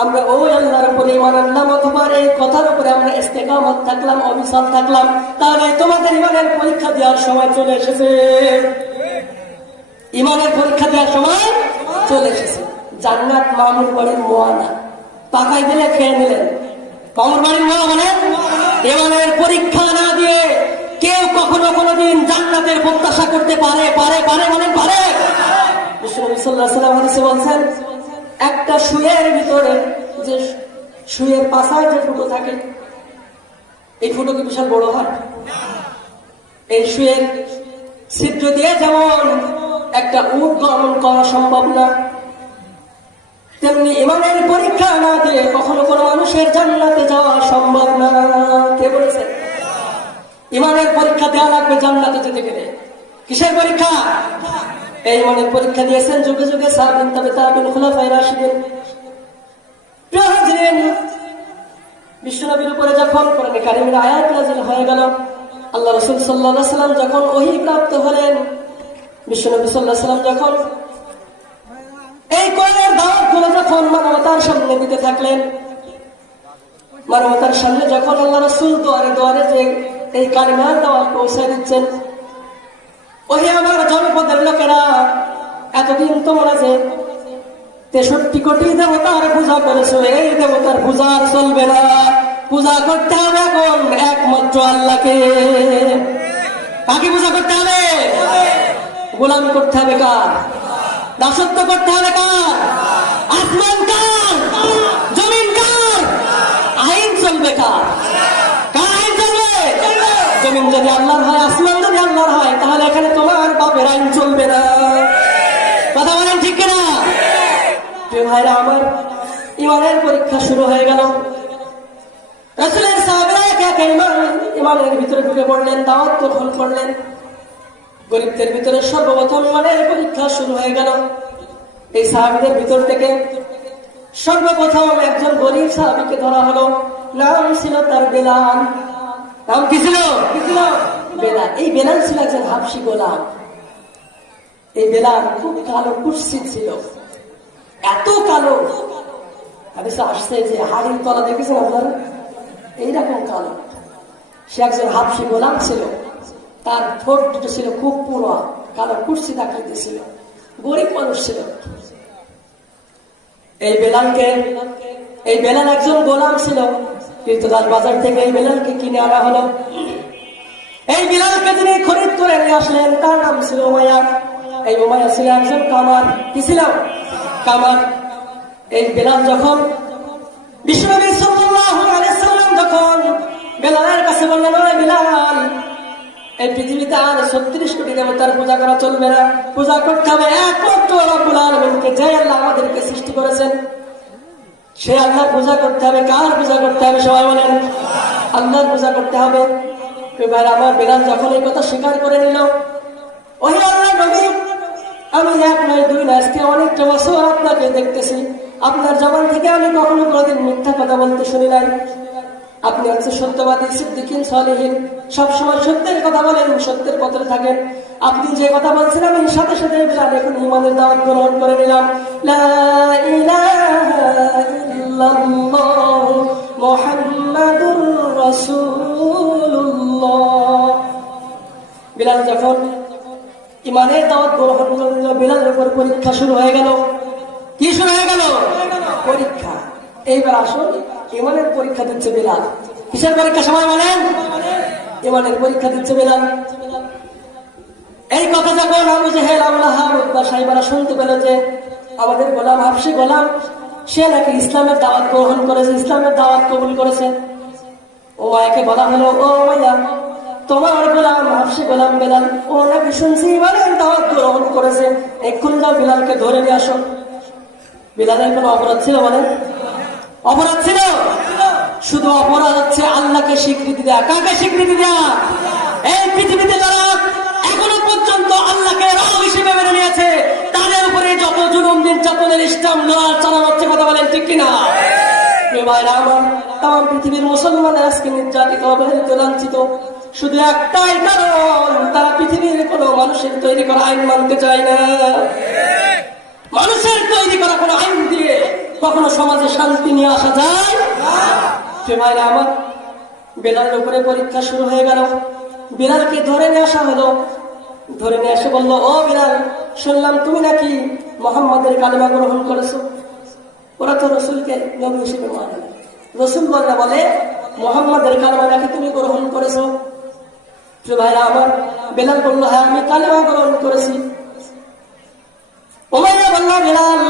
আমরা ওই আল্লাহর উপরে ঈমান আনলাম অথবা এই কথার উপরে আমরা ইস্তেকামত থাকলাম, অবিচল থাকলাম, তাহলে তোমাদের ঈমানের পরীক্ষা দেওয়ার সময় চলে এসেছে। ঈমানের পরীক্ষা দেওয়ার সময় চলে এসেছে। জান্নাত মামুর বাড়ির মোয়া না, পাকাই দিলে খেয়ে নিলেন। মামুর বাড়ির মোয়া মানে ঈমানের পরীক্ষা না দিয়ে কেউ কখনো কোনোদিন জান্নাতের প্রত্যাশা করতে পারে? মানে পারে। বিশ্বনবী সাল্লাল্লাহু আলাইহি ওয়াসাল্লাম হাদিসে বলেন, একটা সুয়ের ভিতরে যে সুয়ের পাশায় যে ফুটো থাকে, এই ফুটো কি বিশাল বড় হয়? এই সুয়ের ছিদ্র দিয়ে যেমন একটা উট গমন করা সম্ভব না, তেমনি ঈমানের পরীক্ষা না দিয়ে কখনো কোনো মানুষের জান্নাতে যাওয়া সম্ভব না। কে বলেছে? ঈমানের পরীক্ষা দেওয়া লাগবে জান্নাতে যেতে গেলে। কিসের পরীক্ষা? এই ঈমানের পরীক্ষা দিয়েছেন যুগে যুগে সাহাবীন, তবে তাবিঈন, খুলাফায়ে রাশিদিন। প্রিয় হাজিরিন, বিশ্বনবীর উপরে যখন কোরআনে কারীমের আয়াত নাযিল হয়ে গেল, আল্লাহ রাসূল সাল্লাল্লাহু আলাইহি ওয়াসাল্লাম যখন ওহী প্রাপ্ত হলেন, বিশ্বনবী সাল্লাল্লাহু আলাইহি ওয়াসাল্লাম যখন এই কোরআনের দাওয়াতগুলো যখন মানবতার সামনে দিতে থাকলেন, মানবতার সামনে যখন আল্লাহ রাসূল দুয়ারে দুয়ারে যে এই কালিমার দাওয়াত পৌঁছে দিচ্ছেন, ওহে আমার জনপদের লোকেরা, এতদিন তোমরা যে 63 কোটি দেবতার পূজা করেছো, এই দেবতার পূজা আর চলবে না। পূজা করতে হবে এখন একমাত্র আল্লাহকে। কাকে পূজা করতে হবে? গোলামি করতে হবে কার? দাসত্ব করতে হবে কার? আসমান কার? জমিন কার? আইন চলবে কার? কার আইন চলবে? জমিন যদি আল্লাহর হয়, আসমান যদি আল্লাহর হয়, তাহলে এখানে তোমার বাপের আইন চলবে না। কথা বলেন ঠিক কিনা? প্রিয় ভাইরা আমার, ঈমানের পরীক্ষা শুরু হয়ে গেল। রাসূলের সাহাবীরা একে একে ঈমানের ভিতরে ঢুকে পড়লেন, দাওয়াত গ্রহণ করলেন। গরিবদের ভিতরে সর্বপ্রথম ঈমানের পরীক্ষা শুরু হয়ে গেল। এই সাহাবীদের ভিতর থেকে সর্বপ্রথম একজন গরিব সাহাবীকে ধরা হলো। নাম ছিল তার বেলাল। নাম কি ছিল? বেলাল। এই বেলাল ছিল একজন হাবশী গোলাম। এই বেলাল খুব কালো কুৎসিত ছিল, এত কালো, হাদিসে আসছে যে হাড়ির তলা দেখেছেন আপনারা, এইরকম কালো। সে একজন হাবশী গোলাম ছিল। তার ঠোঁট দুটো ছিল খুব পুরো কালো কুৎসিত আকৃতি ছিল, গরিব মানুষ ছিল। এই বেলাল একজন গোলাম ছিল। কীর্তদাস বাজার থেকে এই বেলালকে কিনে আনা হলো। এই বেলালকে তিনি খরিদ করে নিয়ে আসলেন। তার নাম ছিল উমাইয়া। এই উমাইয়া ছিল একজন কামার। কি ছিল? কামার। এই বেলাল যখন বিশ্বনবী সাল্লাল্লাহু আলাইহি ওয়াসাল্লাম যখন বেলালের কাছে বললেন, ওই বেলাল, এই পৃথিবীতে আর 36 কোটি দেবতার পূজা করা চলবে না, পূজা করতে হবে একমাত্র রব্বুল আলামিনকে, যে আল্লাহ আমাদেরকে সৃষ্টি করেছেন, সে আল্লাহর পূজা করতে হবে। কার পূজা করতে হবে? সবাই বলেন, আল্লাহর পূজা করতে হবে। এবার আমার বেলাল যখন এই কথা স্বীকার করে নিল, ওহে আল্লাহর নবী, আমি এক নয় দুই নয়, আজকে অনেকটা বছর আপনাকে দেখতেছি, আপনার জবান থেকে আমি কখনো কোনোদিন মিথ্যা কথা বলতে শুনি নাই। আপনি হচ্ছে সত্যবাদী, সিদ্দিকিন, সালেহিন, সবসময় সত্যের কথা বলেন, সত্যের পথে থাকেন। আপনি যে কথা বলছেন আমি সাথে সাথে বেলাল এখন ঈমানের দাওয়াত গ্রহণ করে নিলাম। লা ইলাহা ইল্লাল্লাহ মুহাম্মাদুর রাসূলুল্লাহ। বেলাল যখন ঈমানের দাওয়াত গ্রহণ করল, বেলালের উপর পরীক্ষা শুরু হয়ে গেল। কি শুরু হয়ে গেল? পরীক্ষা। এইবার আসুন, ঈমানের পরীক্ষা দিচ্ছে বেলাল। কিসের পরীক্ষা? সবাই বলেন, ঈমানের পরীক্ষা দিচ্ছে বেলাল। এই কথা যখন আবু জেহেল, আবু লাহাব, উতবা, সাইবারা শুনতে পেল যে আমাদের গোলাম, হাবশী গোলাম, সে নাকি ইসলামের দাওয়াত গ্রহণ করেছে, ইসলামের দাওয়াত কবুল করেছে, উমাইয়াকে বলা হলো, ও উমাইয়া, তোমার গোলাম, হাবশী গোলাম বেলাল, ও নাকি শুনছি ঈমানের দাওয়াত গ্রহণ করেছে, এক্ষুনি যাও বেলালকে ধরে নিয়ে আসো। বেলালের কোনো অপরাধ ছিল? বলেন, অপরাধ ছিল? শুধু অপরাধ হচ্ছে আল্লাহকে স্বীকৃতি দেয়া। কাকে স্বীকৃতি দেয়া? এই পৃথিবীতে যারা এখনো পর্যন্ত আল্লাহকে রব হিসেবে মেনে নিয়েছে, তাদের উপরে যত জুলুম নির্যাতনের ইসলাম লোহার চালানো হচ্ছে। কথা বলেন ঠিক কিনা? তাম পৃথিবীর মুসলমানের আজকে নির্যাতিত, অবহেলিত, লাঞ্ছিত, শুধু একটাই কারণ, তারা পৃথিবীর কোন মানুষের তৈরি করা আইন মানতে চায় না। মানুষের তৈরি করা কোন আইন দিয়ে কখনো সমাজে শান্তি নিয়ে আসা যায় সে ভাইরা আমার। বেলালের উপরে পরীক্ষা শুরু হয়ে গেল। বিলালকে ধরে নিয়ে আসা হলো। ধরে নিয়ে এসে বললো, ও বিলাল, শুনলাম তুমি নাকি মোহাম্মদের কালেমা গ্রহণ করেছো। ওরা তো রসুলকে নবী হিসেবে মানে না। রসুল বলে মোহাম্মদের কালেমা নাকি তুমি গ্রহণ করেছো। ভাইরা আমার, বেলাল বললো, হ্যাঁ আমি কালেমা গ্রহণ করেছি। উমাইয়া বলল, বেলাল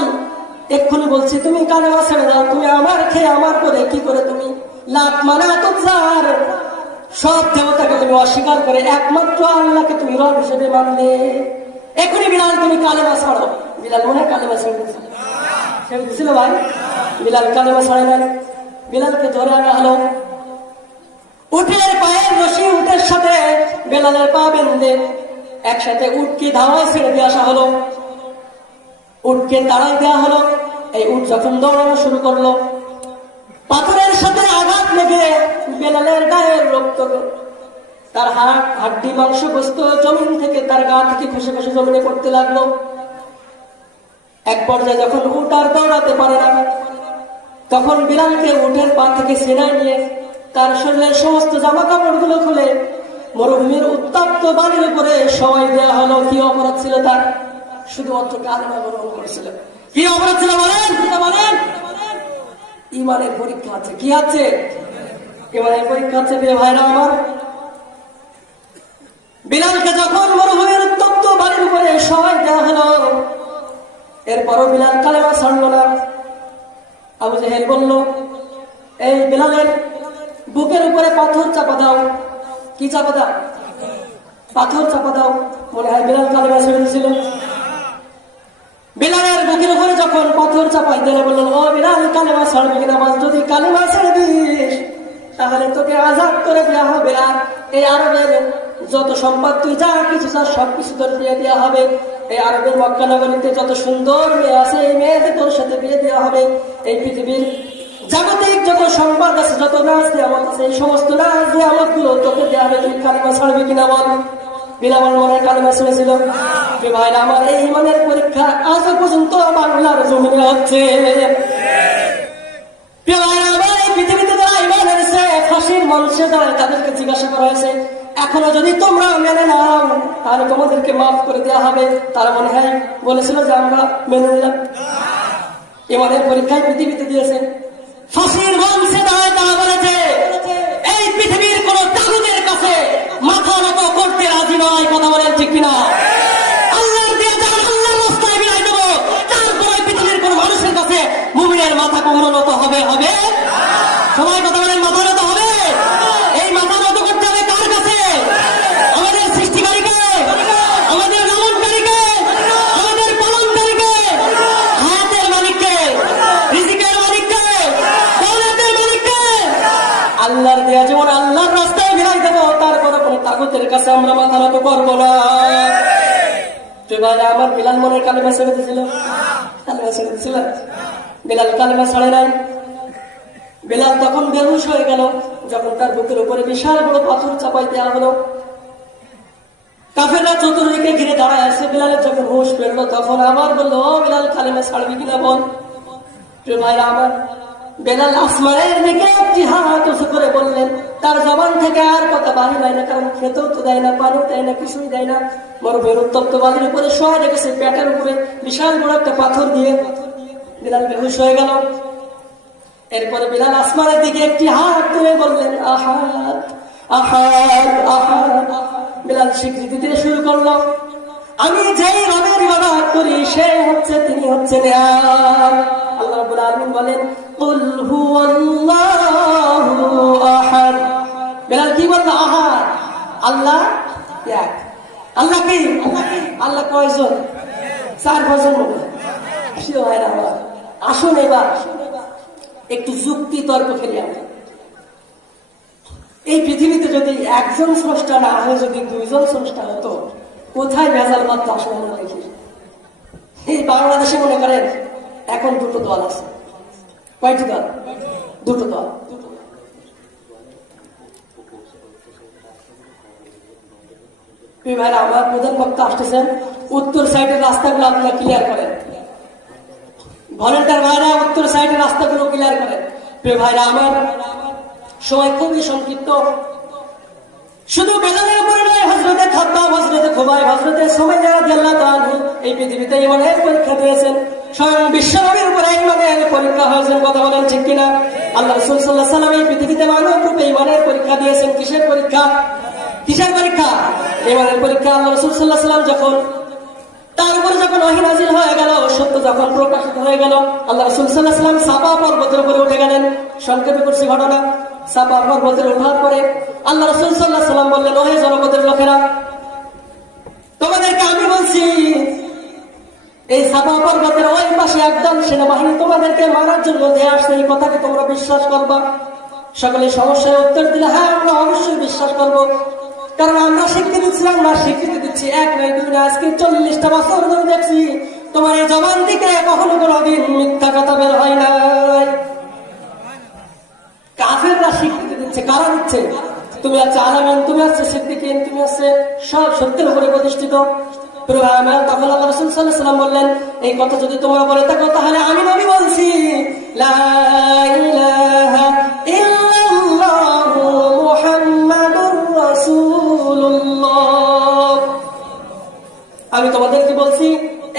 এক্ষুনি বলছি তুমি কালেমা ছেড়ে দাও। তুমি আমার খেয়ে আমার করে কি করে তুমি লাত মানাত উযযার সব দেবতাকে তুমি অস্বীকার করে একমাত্র আল্লাহকে তুমি রব হিসেবে মানলে। এখনই বিলাল তুমি কালেমা ছাড়ো। বিলাল মনে কালেমা ছেড়ে দিয়েছিল ভাই। বিলাল কালেমা ছাড়ে নাই। বিলালকে ধরে আনা হলো। উটের পায়ের রশি উটের সাথে বেলালের পা বেঁধে একসাথে উটকে ধাওয়ায় ছেড়ে দিয়ে আসা হলো। উটকে তাড়াই দেওয়া হলো। এই উট যখন দৌড়ানো শুরু করলো, পাথরের সাথে আঘাত লেগে বেলালের গায়ের রক্ত, তার হাড্ডি মাংস বস্তু জমিন থেকে তার গা থেকে খসে খসে জমিনে পড়তে লাগলো। এক পর্যায়ে যখন উট আর দৌড়াতে পারে না, তখন বিলালকে উটের পা থেকে ছিনাই নিয়ে তার শরীরের সমস্ত জামা কাপড় গুলো খুলে মরুভূমির উত্তপ্ত বালির উপরে সবাই দেওয়া হলো। কি অপরাধ ছিল তার? শুধুমাত্র কালেমা গ্রহণ করেছিল। কি অপরাধ ছিল বলেন? ইমানের পরীক্ষা আছে। কি আছে? ইমানের পরীক্ষা আছে। ভাইরা আমার, বিলালকে যখন মরুভূমির উত্তপ্ত বালির উপরে সবাই দেওয়া হলো, এরপরও বিলাল কালেমা ছাড়লো না। আবু জেহেল বলল, এই বিলালের বুকের উপরে পাথর চাপা দাও। কি চাপা দাও? পাথর চাপা দাও। মনে হয় বিলাল কালেমা ছেড়ে দিয়েছিল। বিলালের বুকের উপরে যখন পাথর চাপাই দিলে বললেন, ও বিলাল কালেমা ছাড়বি কিনা বল। যদি কালেমা ছেড়ে দিস তাহলে তোকে আজাদ করে দেওয়া হবে। আর এই আরবের যত সম্পদ তুই যা কিছু চাস সবকিছু তোর দিয়ে দেওয়া হবে। এই আরবের মক্কা নগরীতে যত সুন্দর মেয়ে আছে এই মেয়েদের তোর সাথে বিয়ে দেওয়া হবে। এই পৃথিবীর জাগতিক যত সম্পদ আছে, যত নাচ নিয়ামত আছে, এই সমস্ত নাচ নিয়ামত গুলো তোকে দেওয়া হবে। তুই কালেমা ছাড়বি কিনা বল। বিলাল মনে কালেমা ছেড়েছিল। ভাইরা আমার, এই ইমানের পরীক্ষা আজ পর্যন্ত বাংলার জমিনে হচ্ছে। পৃথিবীতে যারা ইমান এনেছে ফাঁসির মঞ্চে দাঁড়ায় তাদেরকে জিজ্ঞাসা করা হয়েছে, এখনো যদি তোমরা মেনে নাও তাহলে তোমাদেরকে মাফ করে দেওয়া হবে। তারা মনে হয় বলেছিল যে আমরা মেনে নিলাম। ইমানের পরীক্ষায় পৃথিবীতে দিয়েছে। ফাঁসির মঞ্চে দাঁড়ায় তারা বলেছে, এই পৃথিবীর কোন তাগুতের কাছে মাথা নত করতে রাজি নয়। কথা বলেন ঠিক কিনা? আল্লাহর দিয়ে যখন আল্লাহ রাস্তায় বিলাই দেবো, তারপরে পৃথিবীর কোন মানুষের কাছে মুমিনের মাথা কখনো নত হবে? সবাই কথা বলেন, মাথা নত হবে। এই মাথা নত করতে হবে কার কাছে? আমাদের সৃষ্টিকারীকে, আমাদের লালনকারীকে, আমাদের পালনকারীকে, হায়াতের মালিককে, রিজিকের মালিককে, দৌলতের মালিককে। আল্লাহর দেয়া যেমন আল্লাহর রাস্তায় বিলাই দেবো, তারপরে কোন তাগুতের কাছে আমরা মাথা নত করবো না। আমার বিলাল মনের কালেমা ছেড়ে দিয়েছিল। বিলাল কালেমা ছাড়ে নাই। বিলাল তখন বেহুশ হয়ে গেল যখন তার বুকের উপরে বিশাল বড় পাথর চাপাই দেওয়া হলো। কাফেররা চতুর্দিকে ঘিরে দাঁড়ায় আছে। বিলালের যখন হুঁশ ফেরলো তখন আবার বললো, ও বিলাল কালেমা ছাড়বি কিনা বল। ভাইরা আমার, বেলাল আসমানের দিকে একটি হাত উঁচু করে বললেন। তার জবান থেকে আর কথা বাড়ি দেয় না, কারণ খেতেও তো দেয় না, পানিও দেয় না, কিছুই দেয় না। মরুভূমির উত্তপ্ত বালির উপরে শোয়া রেখেছে, পেটের উপরে বিশাল বড় একটা পাথর দিয়ে। বিলাল বেহুশ হয়ে গেল। এরপরে বিলাল আসমানের দিকে একটি হাত তুলে বললেন, আহাদ আহাদ আহাদ। বিলাল স্বীকৃতি দিয়ে শুরু করলো, আমি যেই রবের ইবাদত করি তিনি হচ্ছেন এক। আল্লাহ রাব্বুল আলামিন বলেন, কুল হুয়াল্লাহু আহাদ। বিলাল কি বলল? আহাদ, আল্লাহ এক। আল্লাহ কি? আল্লাহ কয়জন? 4-5 জন। আসুন এবার একটু যুক্তি তর্ক খেলি আমরা। এই পৃথিবীতে যদি একজন স্রষ্টা না হয়ে যদি 2 জন স্রষ্টা হতো, কোথায় ভেজাল মাত্র আসলে মনে দেখি। এই বাংলাদেশে মনে করেন এখন 2টো দল আছে। কয়টি দল? 2টো দল। ভাইরা, আমার প্রধান বক্তা আসতেছেন, উত্তর সাইডের রাস্তাগুলো আপনারা ক্লিয়ার করেন। ভলেন্টিয়ার ভাইরা উত্তর সাইডে রাস্তাগুলো ক্লিয়ার করেন। প্রিয় ভাইরা আমার, সময় খুবই সংক্ষিপ্ত। শুধু বেলালের উপরে নয়, হযরতে খাব্বাব, হযরতে খুবাইব, হযরতে সুমাইয়া রাদিয়াল্লাহু তাআলা এই পৃথিবীতে ইমানের পরীক্ষা দিয়েছেন। স্বয়ং বিশ্বনবীর উপরে ইমানের পরীক্ষা হয়েছেন। কথা বলেন ঠিক কিনা? আল্লাহ রাসূল সাল্লাল্লাহু আলাইহি ওয়াসাল্লাম এই পৃথিবীতে মানব রূপে ইমানের পরীক্ষা দিয়েছেন। কিসের পরীক্ষা? কিসের পরীক্ষা? ইমানের পরীক্ষা। আল্লাহ রাসূল সাল্লাল্লাহু আলাইহি ওয়াসাল্লাম যখন তার উপরে যখন ওহী নাযিল হয়ে গেল, সত্য যখন প্রকাশিত হয়ে গেল, আল্লাহ রাসূল সাল্লাল্লাহু আলাইহি ওয়াসাল্লাম সাফা পর্বতের উপরে উঠে গেলেন। সংক্ষেপে করছি ঘটনা। সাফা পর্বতের ওঠার পরে আল্লাহ রাসূল সাল্লাল্লাহু আলাইহি ওয়াসাল্লাম বললেন, ওহে জনপদের লোকেরা, তোমাদেরকে আমি বলছি, এই সাফা পর্বতের ওই পাশে একদল সেনাবাহিনী তোমাদেরকে মারার জন্য দিয়ে আসছে, এই কথাকে তোমরা বিশ্বাস করবা? সকলে সমস্যায় উত্তর দিলে, হ্যাঁ আমরা অবশ্যই বিশ্বাস করবো, কারণ আমরা স্বীকৃতি দিচ্ছিলাম, আমরা স্বীকৃতি দিচ্ছি। এক নয় দুই নয়, আজকে 40টা বছর ধরে দেখছি তোমার এই জবান থেকে কখনো কোনোদিন মিথ্যা কথা বের হয় নাই। কাফেররা স্বীকৃতি দিচ্ছে। কারা দিচ্ছে? তুমি হচ্ছে আলামিন, তুমি হচ্ছে সিদ্দিকিন, তুমি হচ্ছে সব সত্যের উপরে প্রতিষ্ঠিত। তখন আল্লাহ রাসূল সাল্লাল্লাহু আলাইহি ওয়াসাল্লাম বললেন, এই কথা যদি তোমরা বলে থাকো তাহলে আমি নবী বলছি, লা ইলাহা ইল্লাল্লাহু মুহাম্মাদুর রাসূলুল্লাহ। আমি তোমাদেরকে বলছি,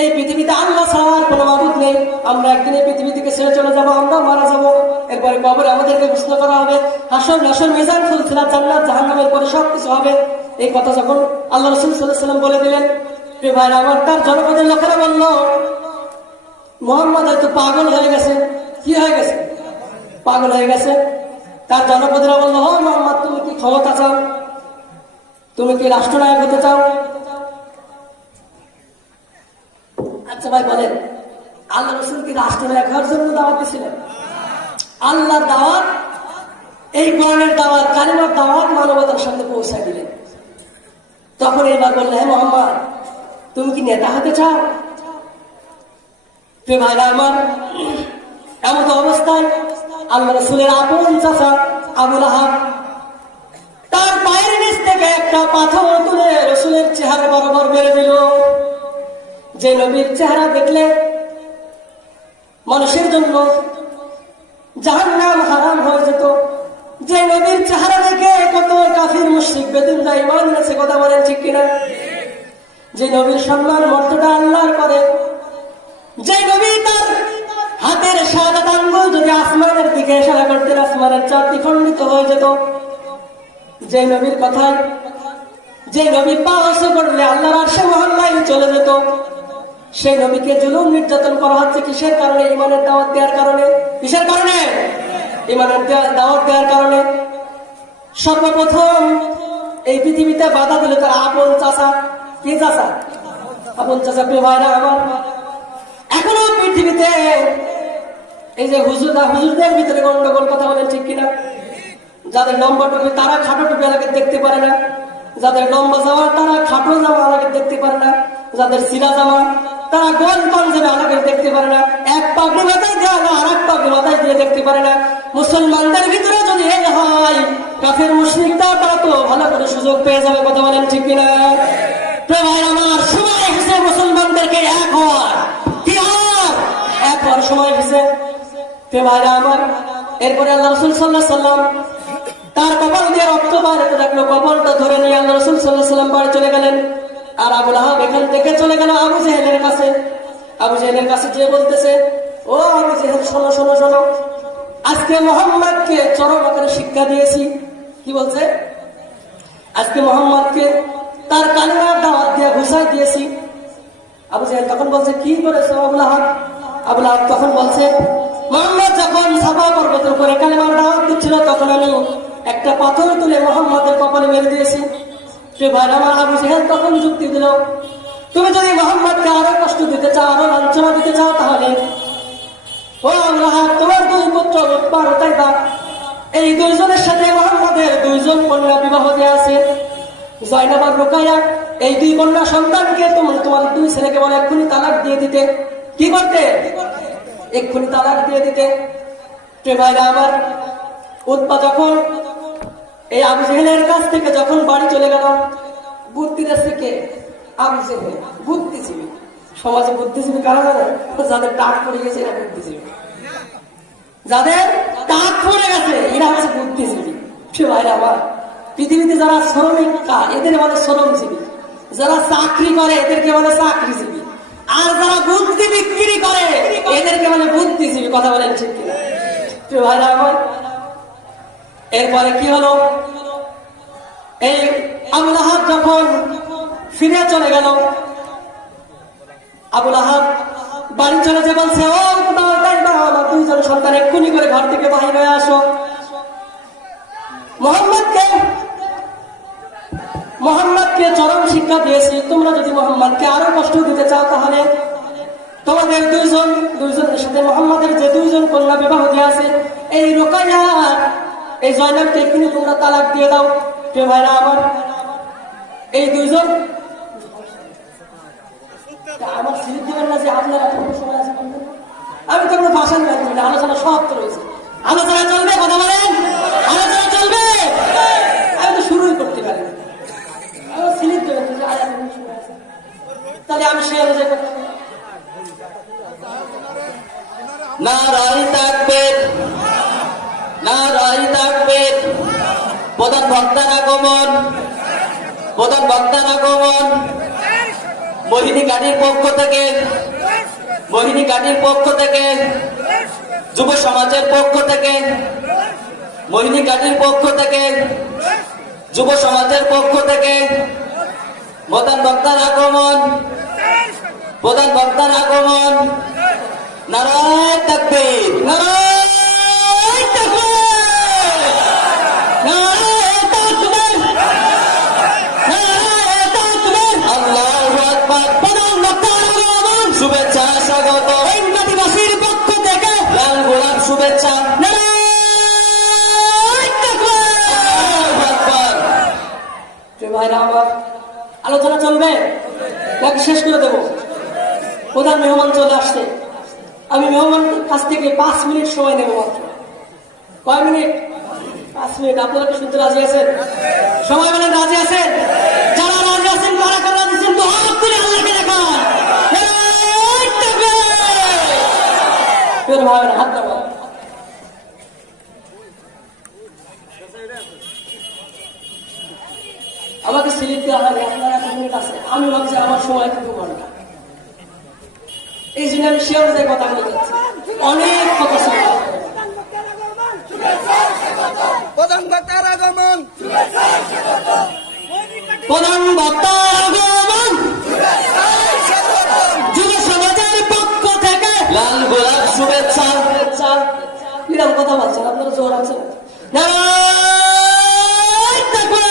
এই পৃথিবীতে আল্লাহ ছাড়া আর কোনো মাবুদ নেই। আমরা একদিন এই পৃথিবী থেকে ছেড়ে চলে যাবো, আমরা মারা যাবো। এরপরে কবরে আমাদেরকে প্রশ্ন করা হবে, হাসর নাসর মিজান ফুলসিরাত জান্নাত জাহান্নামের পরে সবকিছু হবে। এই কথা যখন আল্লাহ রাসূল সাল্লাল্লাহু আলাইহি ওয়াসাল্লাম বলে দিলেন, প্রিয় ভাইরা আমার, তার জনপদের লোকেরা বলল, মুহাম্মদ হয়তো পাগল হয়ে গেছে। কি হয়ে গেছে? পাগল হয়ে গেছে। তার জনপদেরা বলল, ও মুহাম্মদ, তুমি কি ক্ষমতা চাও? তুমি কি রাষ্ট্রনায়ক হতে চাও? আচ্ছা ভাই বলেন, আল্লাহ রাসূল কি রাষ্ট্রনায়ক হওয়ার জন্য দাওয়াত দিয়েছিলেন? আল্লাহর দাওয়াত, এই কোরআনের দাওয়াত, কালিমার দাওয়াত মানবতার সামনে পৌঁছায় দিলেন। তখন এবার বললেন, হে মুহাম্মদ, তুমি কি নেতা হতে চাও? প্রিয় ভাইরা আমার, এমন অবস্থায় আল্লাহ রাসূলের আপন চাচা আবু লাহাব তার পায়ের নিচ থেকে একটা পাথর তুলে রাসূলের চেহারা বরাবর মেরে দিল। যে নবীর চেহারা দেখলে মানুষের জন্য জাহান্নাম হারাম হয়ে যেত, যে নবীর চেহারা দেখে কত কাফির মুশরিক বেদিনরা ঈমান এনেছে। কথা বলেন ঠিক কিনা? যে নবীর সম্মান মর্যাদা আল্লাহর করে, যে নবী তার হাতের শাহাদাত আঙ্গুল যদি আসমানের দিকে ইশারা করতেন, আসমানের চাঁদ দ্বিখণ্ডিত হয়ে যেত। যে নবীর কথায়, যে নবী পা উঁচু করলে আল্লাহর আরশে মহল্লায় চলে যেত, সেই নবীকে জুলুম নির্যাতন করা হচ্ছে কিসের কারণে? ঈমানের দাওয়াত দেওয়ার কারণে। কিসের কারণে? ঈমানের দাওয়াত দেওয়ার কারণে। সর্বপ্রথম এই পৃথিবীতে বাধা দিল তার আপন চাচা। কি চাচা? আপন চাচা। প্রিয় ভাইরা আমার, এখনো পৃথিবীতে এই যে হুজুরদের ভিতরে গন্ডগোল। কথা বলেন ঠিক কিনা? যাদের লম্বা টুপি তারা খাটো টুপি আলাকে দেখতে পারে না, যাদের লম্বা জামা তারা খাটো জামা আলাকে দেখতে পারে না, যাদের সিরা জামা তারা গোল পাঞ্জাবি আলাকে দেখতে পারে না, এক পাগড়ি মাথায় দেওয়া না আর এক পাগড়ি মাথায় দিয়ে দেখতে পারে না। মুসলমানদের ভিতরে যদি এই হয়, কাফের মুশরিকরা তারা তো ভালো করে সুযোগ পেয়ে যাবে। কথা বলেন ঠিক কিনা? প্রিয় ভাই আমার, সময় এসেছে মুসলমানদেরকে এক হওয়ার। কি হওয়ার? এক হওয়ার সময় এসেছে। প্রিয় ভাইরা আমার, এরপরে আল্লাহ রাসূল সাল্লাল্লাহু আলাইহি ওয়াসাল্লাম তার কপাল দিয়ে রক্ত বাইরে রাখলো। কপালটা ধরে নিয়ে আল্লাহ রাসূল সাল্লাল্লাহু আলাইহি ওয়াসাল্লাম বাড়ি চলে গেলেন। আর আবু লাহাব এখান থেকে চলে গেল আবু জেহেলের কাছে। আবু জেহেলের কাছে যে বলতেছে, ও আবু জেহেল, শোনো শোনো শোনো, আজকে মুহাম্মদকে চরম আকারে শিক্ষা দিয়েছি। কি বলছে? আজকে মুহাম্মদকে তার কালিমার দাওয়াত দিয়ে ঘুষাই দিয়েছি। আবু জেহেল তখন বলছে, কি করেছো আবু লাহাব? আবু লাহাব তখন বলছে, মুহাম্মদ যখন সাফা পর্বতের উপরে কালিমার দাওয়াত দিচ্ছিল, তখন আমি একটা পাথর তুলে মুহাম্মদের কপালে মেরে দিয়েছি। সে ভাই আমার আবু জেহেল তখন যুক্তি দিল, তুমি যদি মুহাম্মদকে আরো কষ্ট দিতে চাও, আরো লাঞ্ছনা দিতে চাও, তাহলে ও আবু লাহাব, তোমার দুই পুত্র উতবা আর উতাইবা, এই দুইজনের সাথে মুহাম্মদের দুইজন কন্যা বিবাহ দেয়া আছে, যায়নাব আর রুকাইয়া। এই দুই কন্যা সন্তানকে তোমার দুই ছেলেকে বলে এক্ষুনি তালাক দিয়ে দিতে। কি করতে? এক্ষুনি তালাক দিয়ে দিতে। ভাইরা আমার, উতবা যখন এই আবু জেহেলের কাছ থেকে যখন বাড়ি চলে গেল, বুদ্ধি দিচ্ছে কে? আবু জেহেল বুদ্ধিজীবী, সমাজে বুদ্ধিজীবী কারা জানে? যাদের টাক পড়ে গেছে এরা বুদ্ধিজীবী, যাদের টাক পড়ে গেছে এরা হচ্ছে বুদ্ধিজীবী। ভাইরা আমার, পৃথিবীতে যারা শ্রমিক এদের বলে শ্রমজীবী, যারা চাকরি করে এদেরকে বলে চাকরিজীবী, আর যারা বুদ্ধি বিক্রি করে এদেরকে বলে বুদ্ধিজীবী। কথা বলেন ঠিক কিনা? ভাইরা আমার, এরপরে কি হলো? এই আবুল আহাব যখন ফিরে চলে গেল, আবুল আহাব বাড়ি চলে যে বলছে, ও আমার দুইজন সন্তান এক্ষুনি করে ঘর থেকে বাহির হয়ে আসো। মোহাম্মদকে চরম শিক্ষা দিয়েছি, তোমরা যদি মোহাম্মদকে আরো কষ্ট দিতে চাও তাহলে তোমাদের দুইজনের সাথে মোহাম্মদের যে দুইজন কন্যা বিবাহ দিয়ে আছে, এই রোকাইয়া এই জয়নাবকে এক্ষুনি তোমরা তালাক দিয়ে দাও। প্রিয় ভাইরা আমার, এই দুইজন আমার স্লিপ দিবেন না যে আপনারা সময় আছে, আমি তো কোনো ভাষণ জানছি না, আলোচনা সব তো রয়েছে। আলোচনা চলবে, কথা বলেন, আলোচনা চলবে। আমি তো শুরুই করতে পারি না, আমার স্লিপ দেবেন যে সময় আছে, তাহলে আমি সে অনুযায়ী করতে পারি। নারায়ে তাকবীর, নারায়ে তাকবীর। প্রধান বক্তার আগমন, প্রধান বক্তার আগমন। মোহিনী ঘাটির পক্ষ থেকে, মোহিনী ঘাটির পক্ষ থেকে, যুব সমাজের পক্ষ থেকে, মোহিনী ঘাটির পক্ষ থেকে, যুব সমাজের পক্ষ থেকে প্রধান বক্তার আগমন, প্রধান বক্তার আগমন। নারায়ে তাকবীর, নারায়ে তাকবীর, নারায়ে তাকবীর, নারায়ে তাকবীর। আল্লাহু আকবার। প্রধান বক্তার আগমন, শুভেচ্ছা স্বাগত। এই নদীবাসীর পক্ষ থেকে লাল গোলাপ শুভেচ্ছা। নারায়ে তাকবীর। আল্লাহু আকবার। প্রিয় ভাইরা আমার, আলোচনা চলবে নাকি শেষ করে দেবো? প্রধান মেহমান চলে আসছে, আমি মেহমানের কাছ থেকে 5 মিনিট সময় নেব মাত্র। কয় মিনিট? 5 মিনিট। আপনারা কি শুনতে রাজি আছেন? সময় বলেন রাজি আছেন? যারা রাজি আছেন তারা কারা দিচ্ছেন তো হাত তুলে আল্লাহকে দেখান। ফের ভাই হাত দেওয়া। আমাকে সিলিপ দেওয়া হবে, আপনার 1 মিনিট আছে। আমি ভাবছি আমার সময় 2 ঘন্টা, এই জন্য আমি সে অনুযায়ী কথা বলে যাচ্ছি। অনেক কথা ছিল। প্রধান বক্তার আগমন, প্রধান বক্তার আগমন, যুব সমাজের পক্ষ থেকে লাল গোলাপ শুভেচ্ছা। কিরকম কথা বলছেন আপনারা? জোর আছেন? নারায়ে তাকবীর।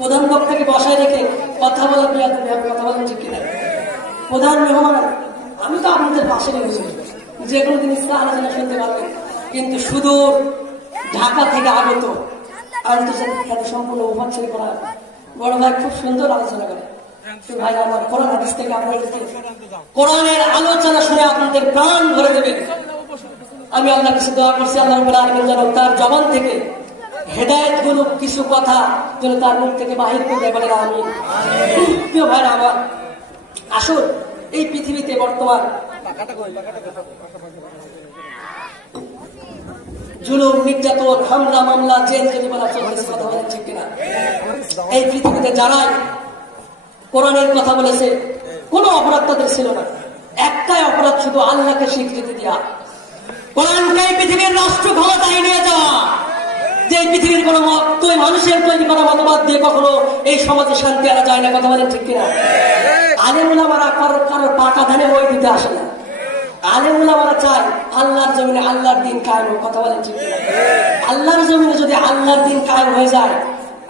প্রধান বক্তাকে বসায় রেখে কথা বলা কথা বলেন ঠিক কিনা? প্রধান মেহমান আমি তো আপনাদের পাশে রেখেছি, যে কোনো জিনিস আলোচনা শুনতে পারবেন, কিন্তু শুধু ঢাকা থেকে আগত আন্তর্জাতিক খ্যাতি সম্পূর্ণ উপাচ্ছেদ করা বড় ভাই খুব সুন্দর আলোচনা করে। ভাই আমার কোরআন হাদিস থেকে আপনাদেরকে কোরআনের আলোচনা শুনে আপনাদের প্রাণ ভরে দেবে। আমি আল্লাহর কাছে দোয়া করছি, আল্লাহ রাব্বুল আলামিন যেন তার জবান থেকে হেদায়েত গুলো কিছু কথা যেন তার মুখ থেকে বাহির করে দেয়, বলেন আমিন। প্রিয় ভাইরা আমার, আসুন এই পৃথিবীতে বর্তমান জুলুম, নির্যাতন, হামলা, মামলা, জেল জরিমানা চলতেছে, কথা বলেন ঠিক কিনা? এই পৃথিবীতে যারাই কোরআনের কথা বলেছে কোনো অপরাধ তাদের ছিল না, একটাই অপরাধ, শুধু আল্লাহকে স্বীকৃতি দেওয়া, কোরআনকে এই পৃথিবীর রাষ্ট্র ক্ষমতায় নিয়ে যাওয়া। যে পৃথিবীর কোন মানুষের তৈরি করা মতবাদ দিয়ে কখনো এই সমাজে শান্তি আনা যায় না, কথা বলেন ঠিক কিনা? আলেম উলামারা কারোর পাকা ধানে বই দিতে আসে না। আলেম উলামারা চায় আল্লাহর জমিনে আল্লাহর দিন কায়েম হোক, কথা বলেন ঠিক কিনা? আল্লাহর জমিনে যদি আল্লাহর দিন কায়েম হয়ে যায়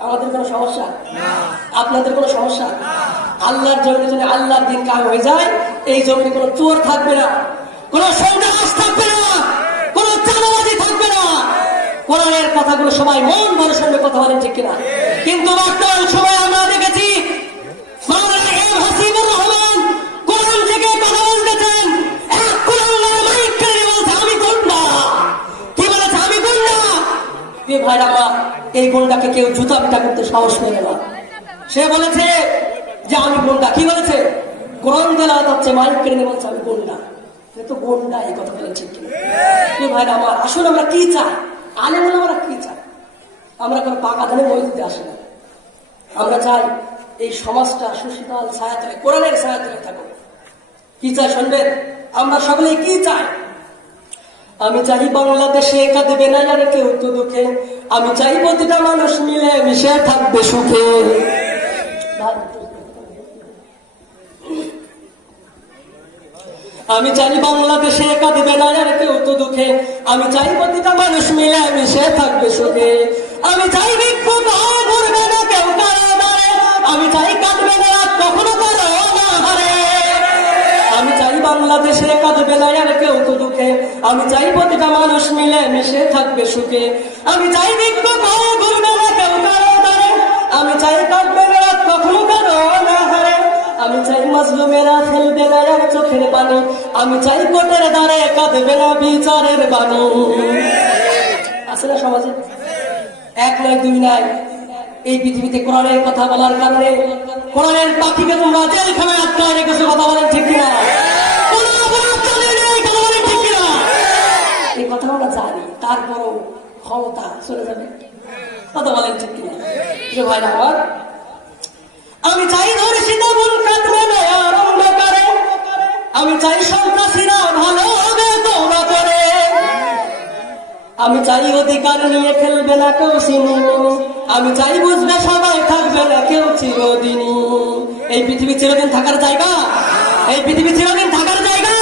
আমাদের কোনো সমস্যা? আপনাদের কোনো সমস্যা? আল্লাহর জমিনে যদি আল্লাহর দিন কায়েম হয়ে যায় এই জমিনে কোনো চোর থাকবে না, কোন সন্ত্রাস থাকবে না, কোন চাঁদাবাজি থাকবে না। কোরআনের কথাগুলো সবাই মন ভরে শুনবে, কথা বলেন ঠিক কিনা? কিন্তু বর্তমান সময় আমরা দেখেছি মাওলানা এম হাসিবুর রহমান কোরআন থেকে কথা বলতেছেন, এক কোরআনের মাইক কেড়ে বলছে আমি গুন্ডা। কি বলেছে? আমি গুন্ডা। এই ভাইরা আমার, এই গুন্ডাকে কেউ জুতা পিটা করতে সাহস পেলে না। সে বলেছে যে আমি গুন্ডা। কি বলেছে? কোরআন তেলাওয়াত হচ্ছে, মাইক কেড়ে নিয়ে বলছে আমি গুন্ডা। সে তো গুন্ডা, এই কথা বলেন ঠিক কিনা? এই ভাইরা আমার, আসলে আমরা কি চাই? আলেম ওলামারা কি চাই? আমরা কোনো পাকা ধানে বই দিতে আসি না। আমরা চাই এই সমাজটা সুশীতল ছায়াতলে, কোরআনের ছায়াতলে থাকুক। কি চাই শুনবেন? আমরা সকলেই কি চাই? আমি চাই বাংলাদেশে কাঁদবে না আর কেউ তো দুঃখে, আমি চাই প্রতিটা মানুষ মিলে মিশে থাকবে সুখে। আমি চাই বাংলাদেশে কাঁদবে না আর কেউ তো দুঃখে, আমি চাই প্রতিটা মানুষ মিলে মিশে থাকবে সুখে। আমি চাই বিক্ষোভ ঘুরবে না কেউ কারো দ্বারে, আমি চাই কাঁদবে না কখনো কারো না হারে। আমি চাই বাংলাদেশে কাঁদবে না আর কেউ তো দুঃখে, আমি চাই প্রতিটা মানুষ মিলে মিশে থাকবে সুখে। আমি চাই বিক্ষোভ ঘুরবে না কেউ কারো দ্বারে, আমি চাই কাঁদবে না কখনো কারো না হারে। আমি চাই মাজলুমেরা ফেলবে না আর চোখের পানি, আমি চাই কোটের দ্বারে কাঁদবে না বিচারের বাণী। আছে না সমাজে? এক নয় দুই নয়, এই পৃথিবীতে কোরআনের কথা বলার কারণে কোরআনের পাখিকে তোমরা জেলখানায় আটকায় রেখেছো, কথা বলেন ঠিক কিনা? এই কথা আমরা জানি, তারপরও ক্ষমতা চলে যাবে, কথা বলেন ঠিক কিনা? ভাইরা আমার, আমি চাই ধর্ষিত বোন কাঁদবে না আর অন্ধকারে, আমি চাই সন্ত্রাসীরা ভালো হবে তোমরা করে, আমি চাই অধিকার নিয়ে খেলবে না কেউ সিনেমি, আমি চাই বুঝবে সবাই থাকবে না কেউ চিরদিনই। এই পৃথিবী চিরদিন থাকার জায়গা? এই পৃথিবী চিরদিন থাকার জায়গা?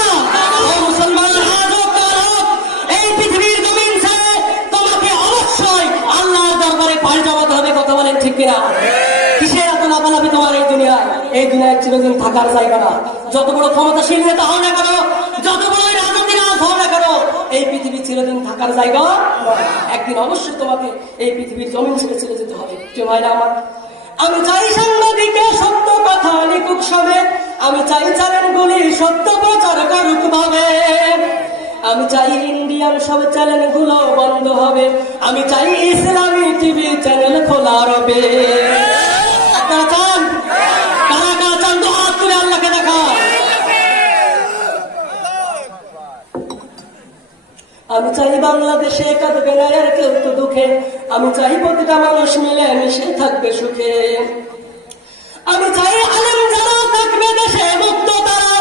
ও মুসলমান, এই পৃথিবীর জমিন ছেড়ে তোমাকে অবশ্যই আল্লাহর দরবারে পাড়ি জমাতে হবে, কথা বলেন ঠিক কিনা? কিসের এত লাফালাফি তোমার এই দুনিয়ায়? এই দুনিয়ায় চিরদিন থাকার জায়গা না। যত বড় ক্ষমতাশীল নেতা হও না কেন, যত বড় রাজনীতিরাজ হও না কেন, এই পৃথিবী চিরদিন থাকার জায়গা। একদিন অবশ্যই তোমাকে এই পৃথিবীর জমিন ছেড়ে চলে যেতে হবে। ভাইরা আমার, আমি চাই সাংবাদিকে সত্য কথা লিখুক সবে, আমি চাই চ্যানেলগুলি সত্য প্রচার করুক ভাবে, আমি চাই ইন্ডিয়ান সব চ্যানেল গুলো বন্ধ হবে, আমি চাই ইসলামী টিভি চ্যানেল খোলা রবে। আপনারা চান? কারা কারা চান? তো হাত তুলে আল্লাহকে দেখা। আমি চাই বাংলাদেশে কাঁদবে না আর কেউ তো দুঃখে, আমি চাই প্রতিটা মানুষ মিলে মিশে থাকবে সুখে। আমি চাই আলেম যারা থাকবে দেশে মুক্ত তারা,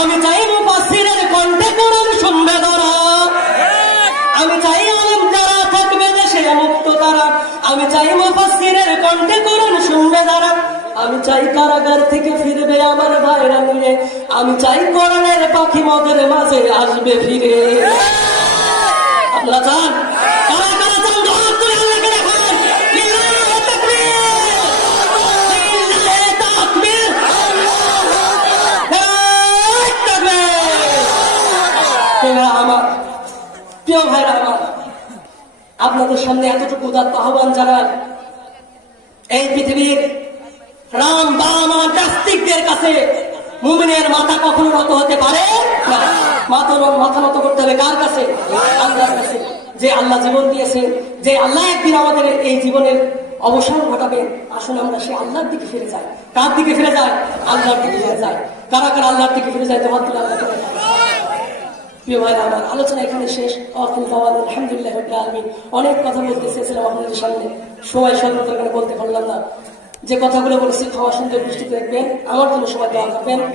আমি চাই মুফাসসিরের কণ্ঠে কোরআন শুনবে তারা। আমি চাই আলেম যারা থাকবে দেশে মুক্ত তারা, আমি চাই মুফাসসিরের কণ্ঠে কোরআন শুনবে তারা। আমি চাই কারাগার থেকে ফিরবে আমার ভাইরা মিলে, আমি চাই কোরআনের পাখি মদের মাঝে আসবে ফিরে। আপনারা চান? কারা কারা চান? হাত তুলে আল্লাহকে দেখান। লিল্লাহি তাকবীর, লিল্লাহি তাকবীর, লিল্লাহি তাকবীর। আমার প্রিয় ভাইরা আমার, আপনাদের সামনে এতটুকু উদাত্ত আহ্বান জানান, এই পৃথিবীর রাম বাম আর নাস্তিকদের কাছে মুমিনের মাথা কখনো নত হতে পারে না। মাথা নত করতে হবে কার কাছে? আল্লাহর কাছে। যে আল্লাহ জীবন দিয়েছেন, যে আল্লাহ একদিন আমাদের এই জীবনের অবসান ঘটাবেন, আসুন আমরা সে আল্লাহর দিকে ফিরে যাই। কার দিকে ফিরে যায়? আল্লাহর দিকে ফিরে যায়। কারা কারা আল্লাহর দিকে ফিরে যায়? তোমার তুলে আল্লাহকে দেখায়। প্রিয় ভাইরা আমার, আলোচনা এখানে শেষ। আলহামদুলিল্লাহ রাব্বিল আলামিন। অনেক কথা বলতে চেয়েছিলাম আপনাদের সামনে, সময় স্বল্পতার কারণে বলতে পারলাম না। যে কথাগুলো বলেছি ক্ষমা সুন্দর দৃষ্টিতে দেখবেন, আমার জন্য সময় দেওয়া থাকবেন।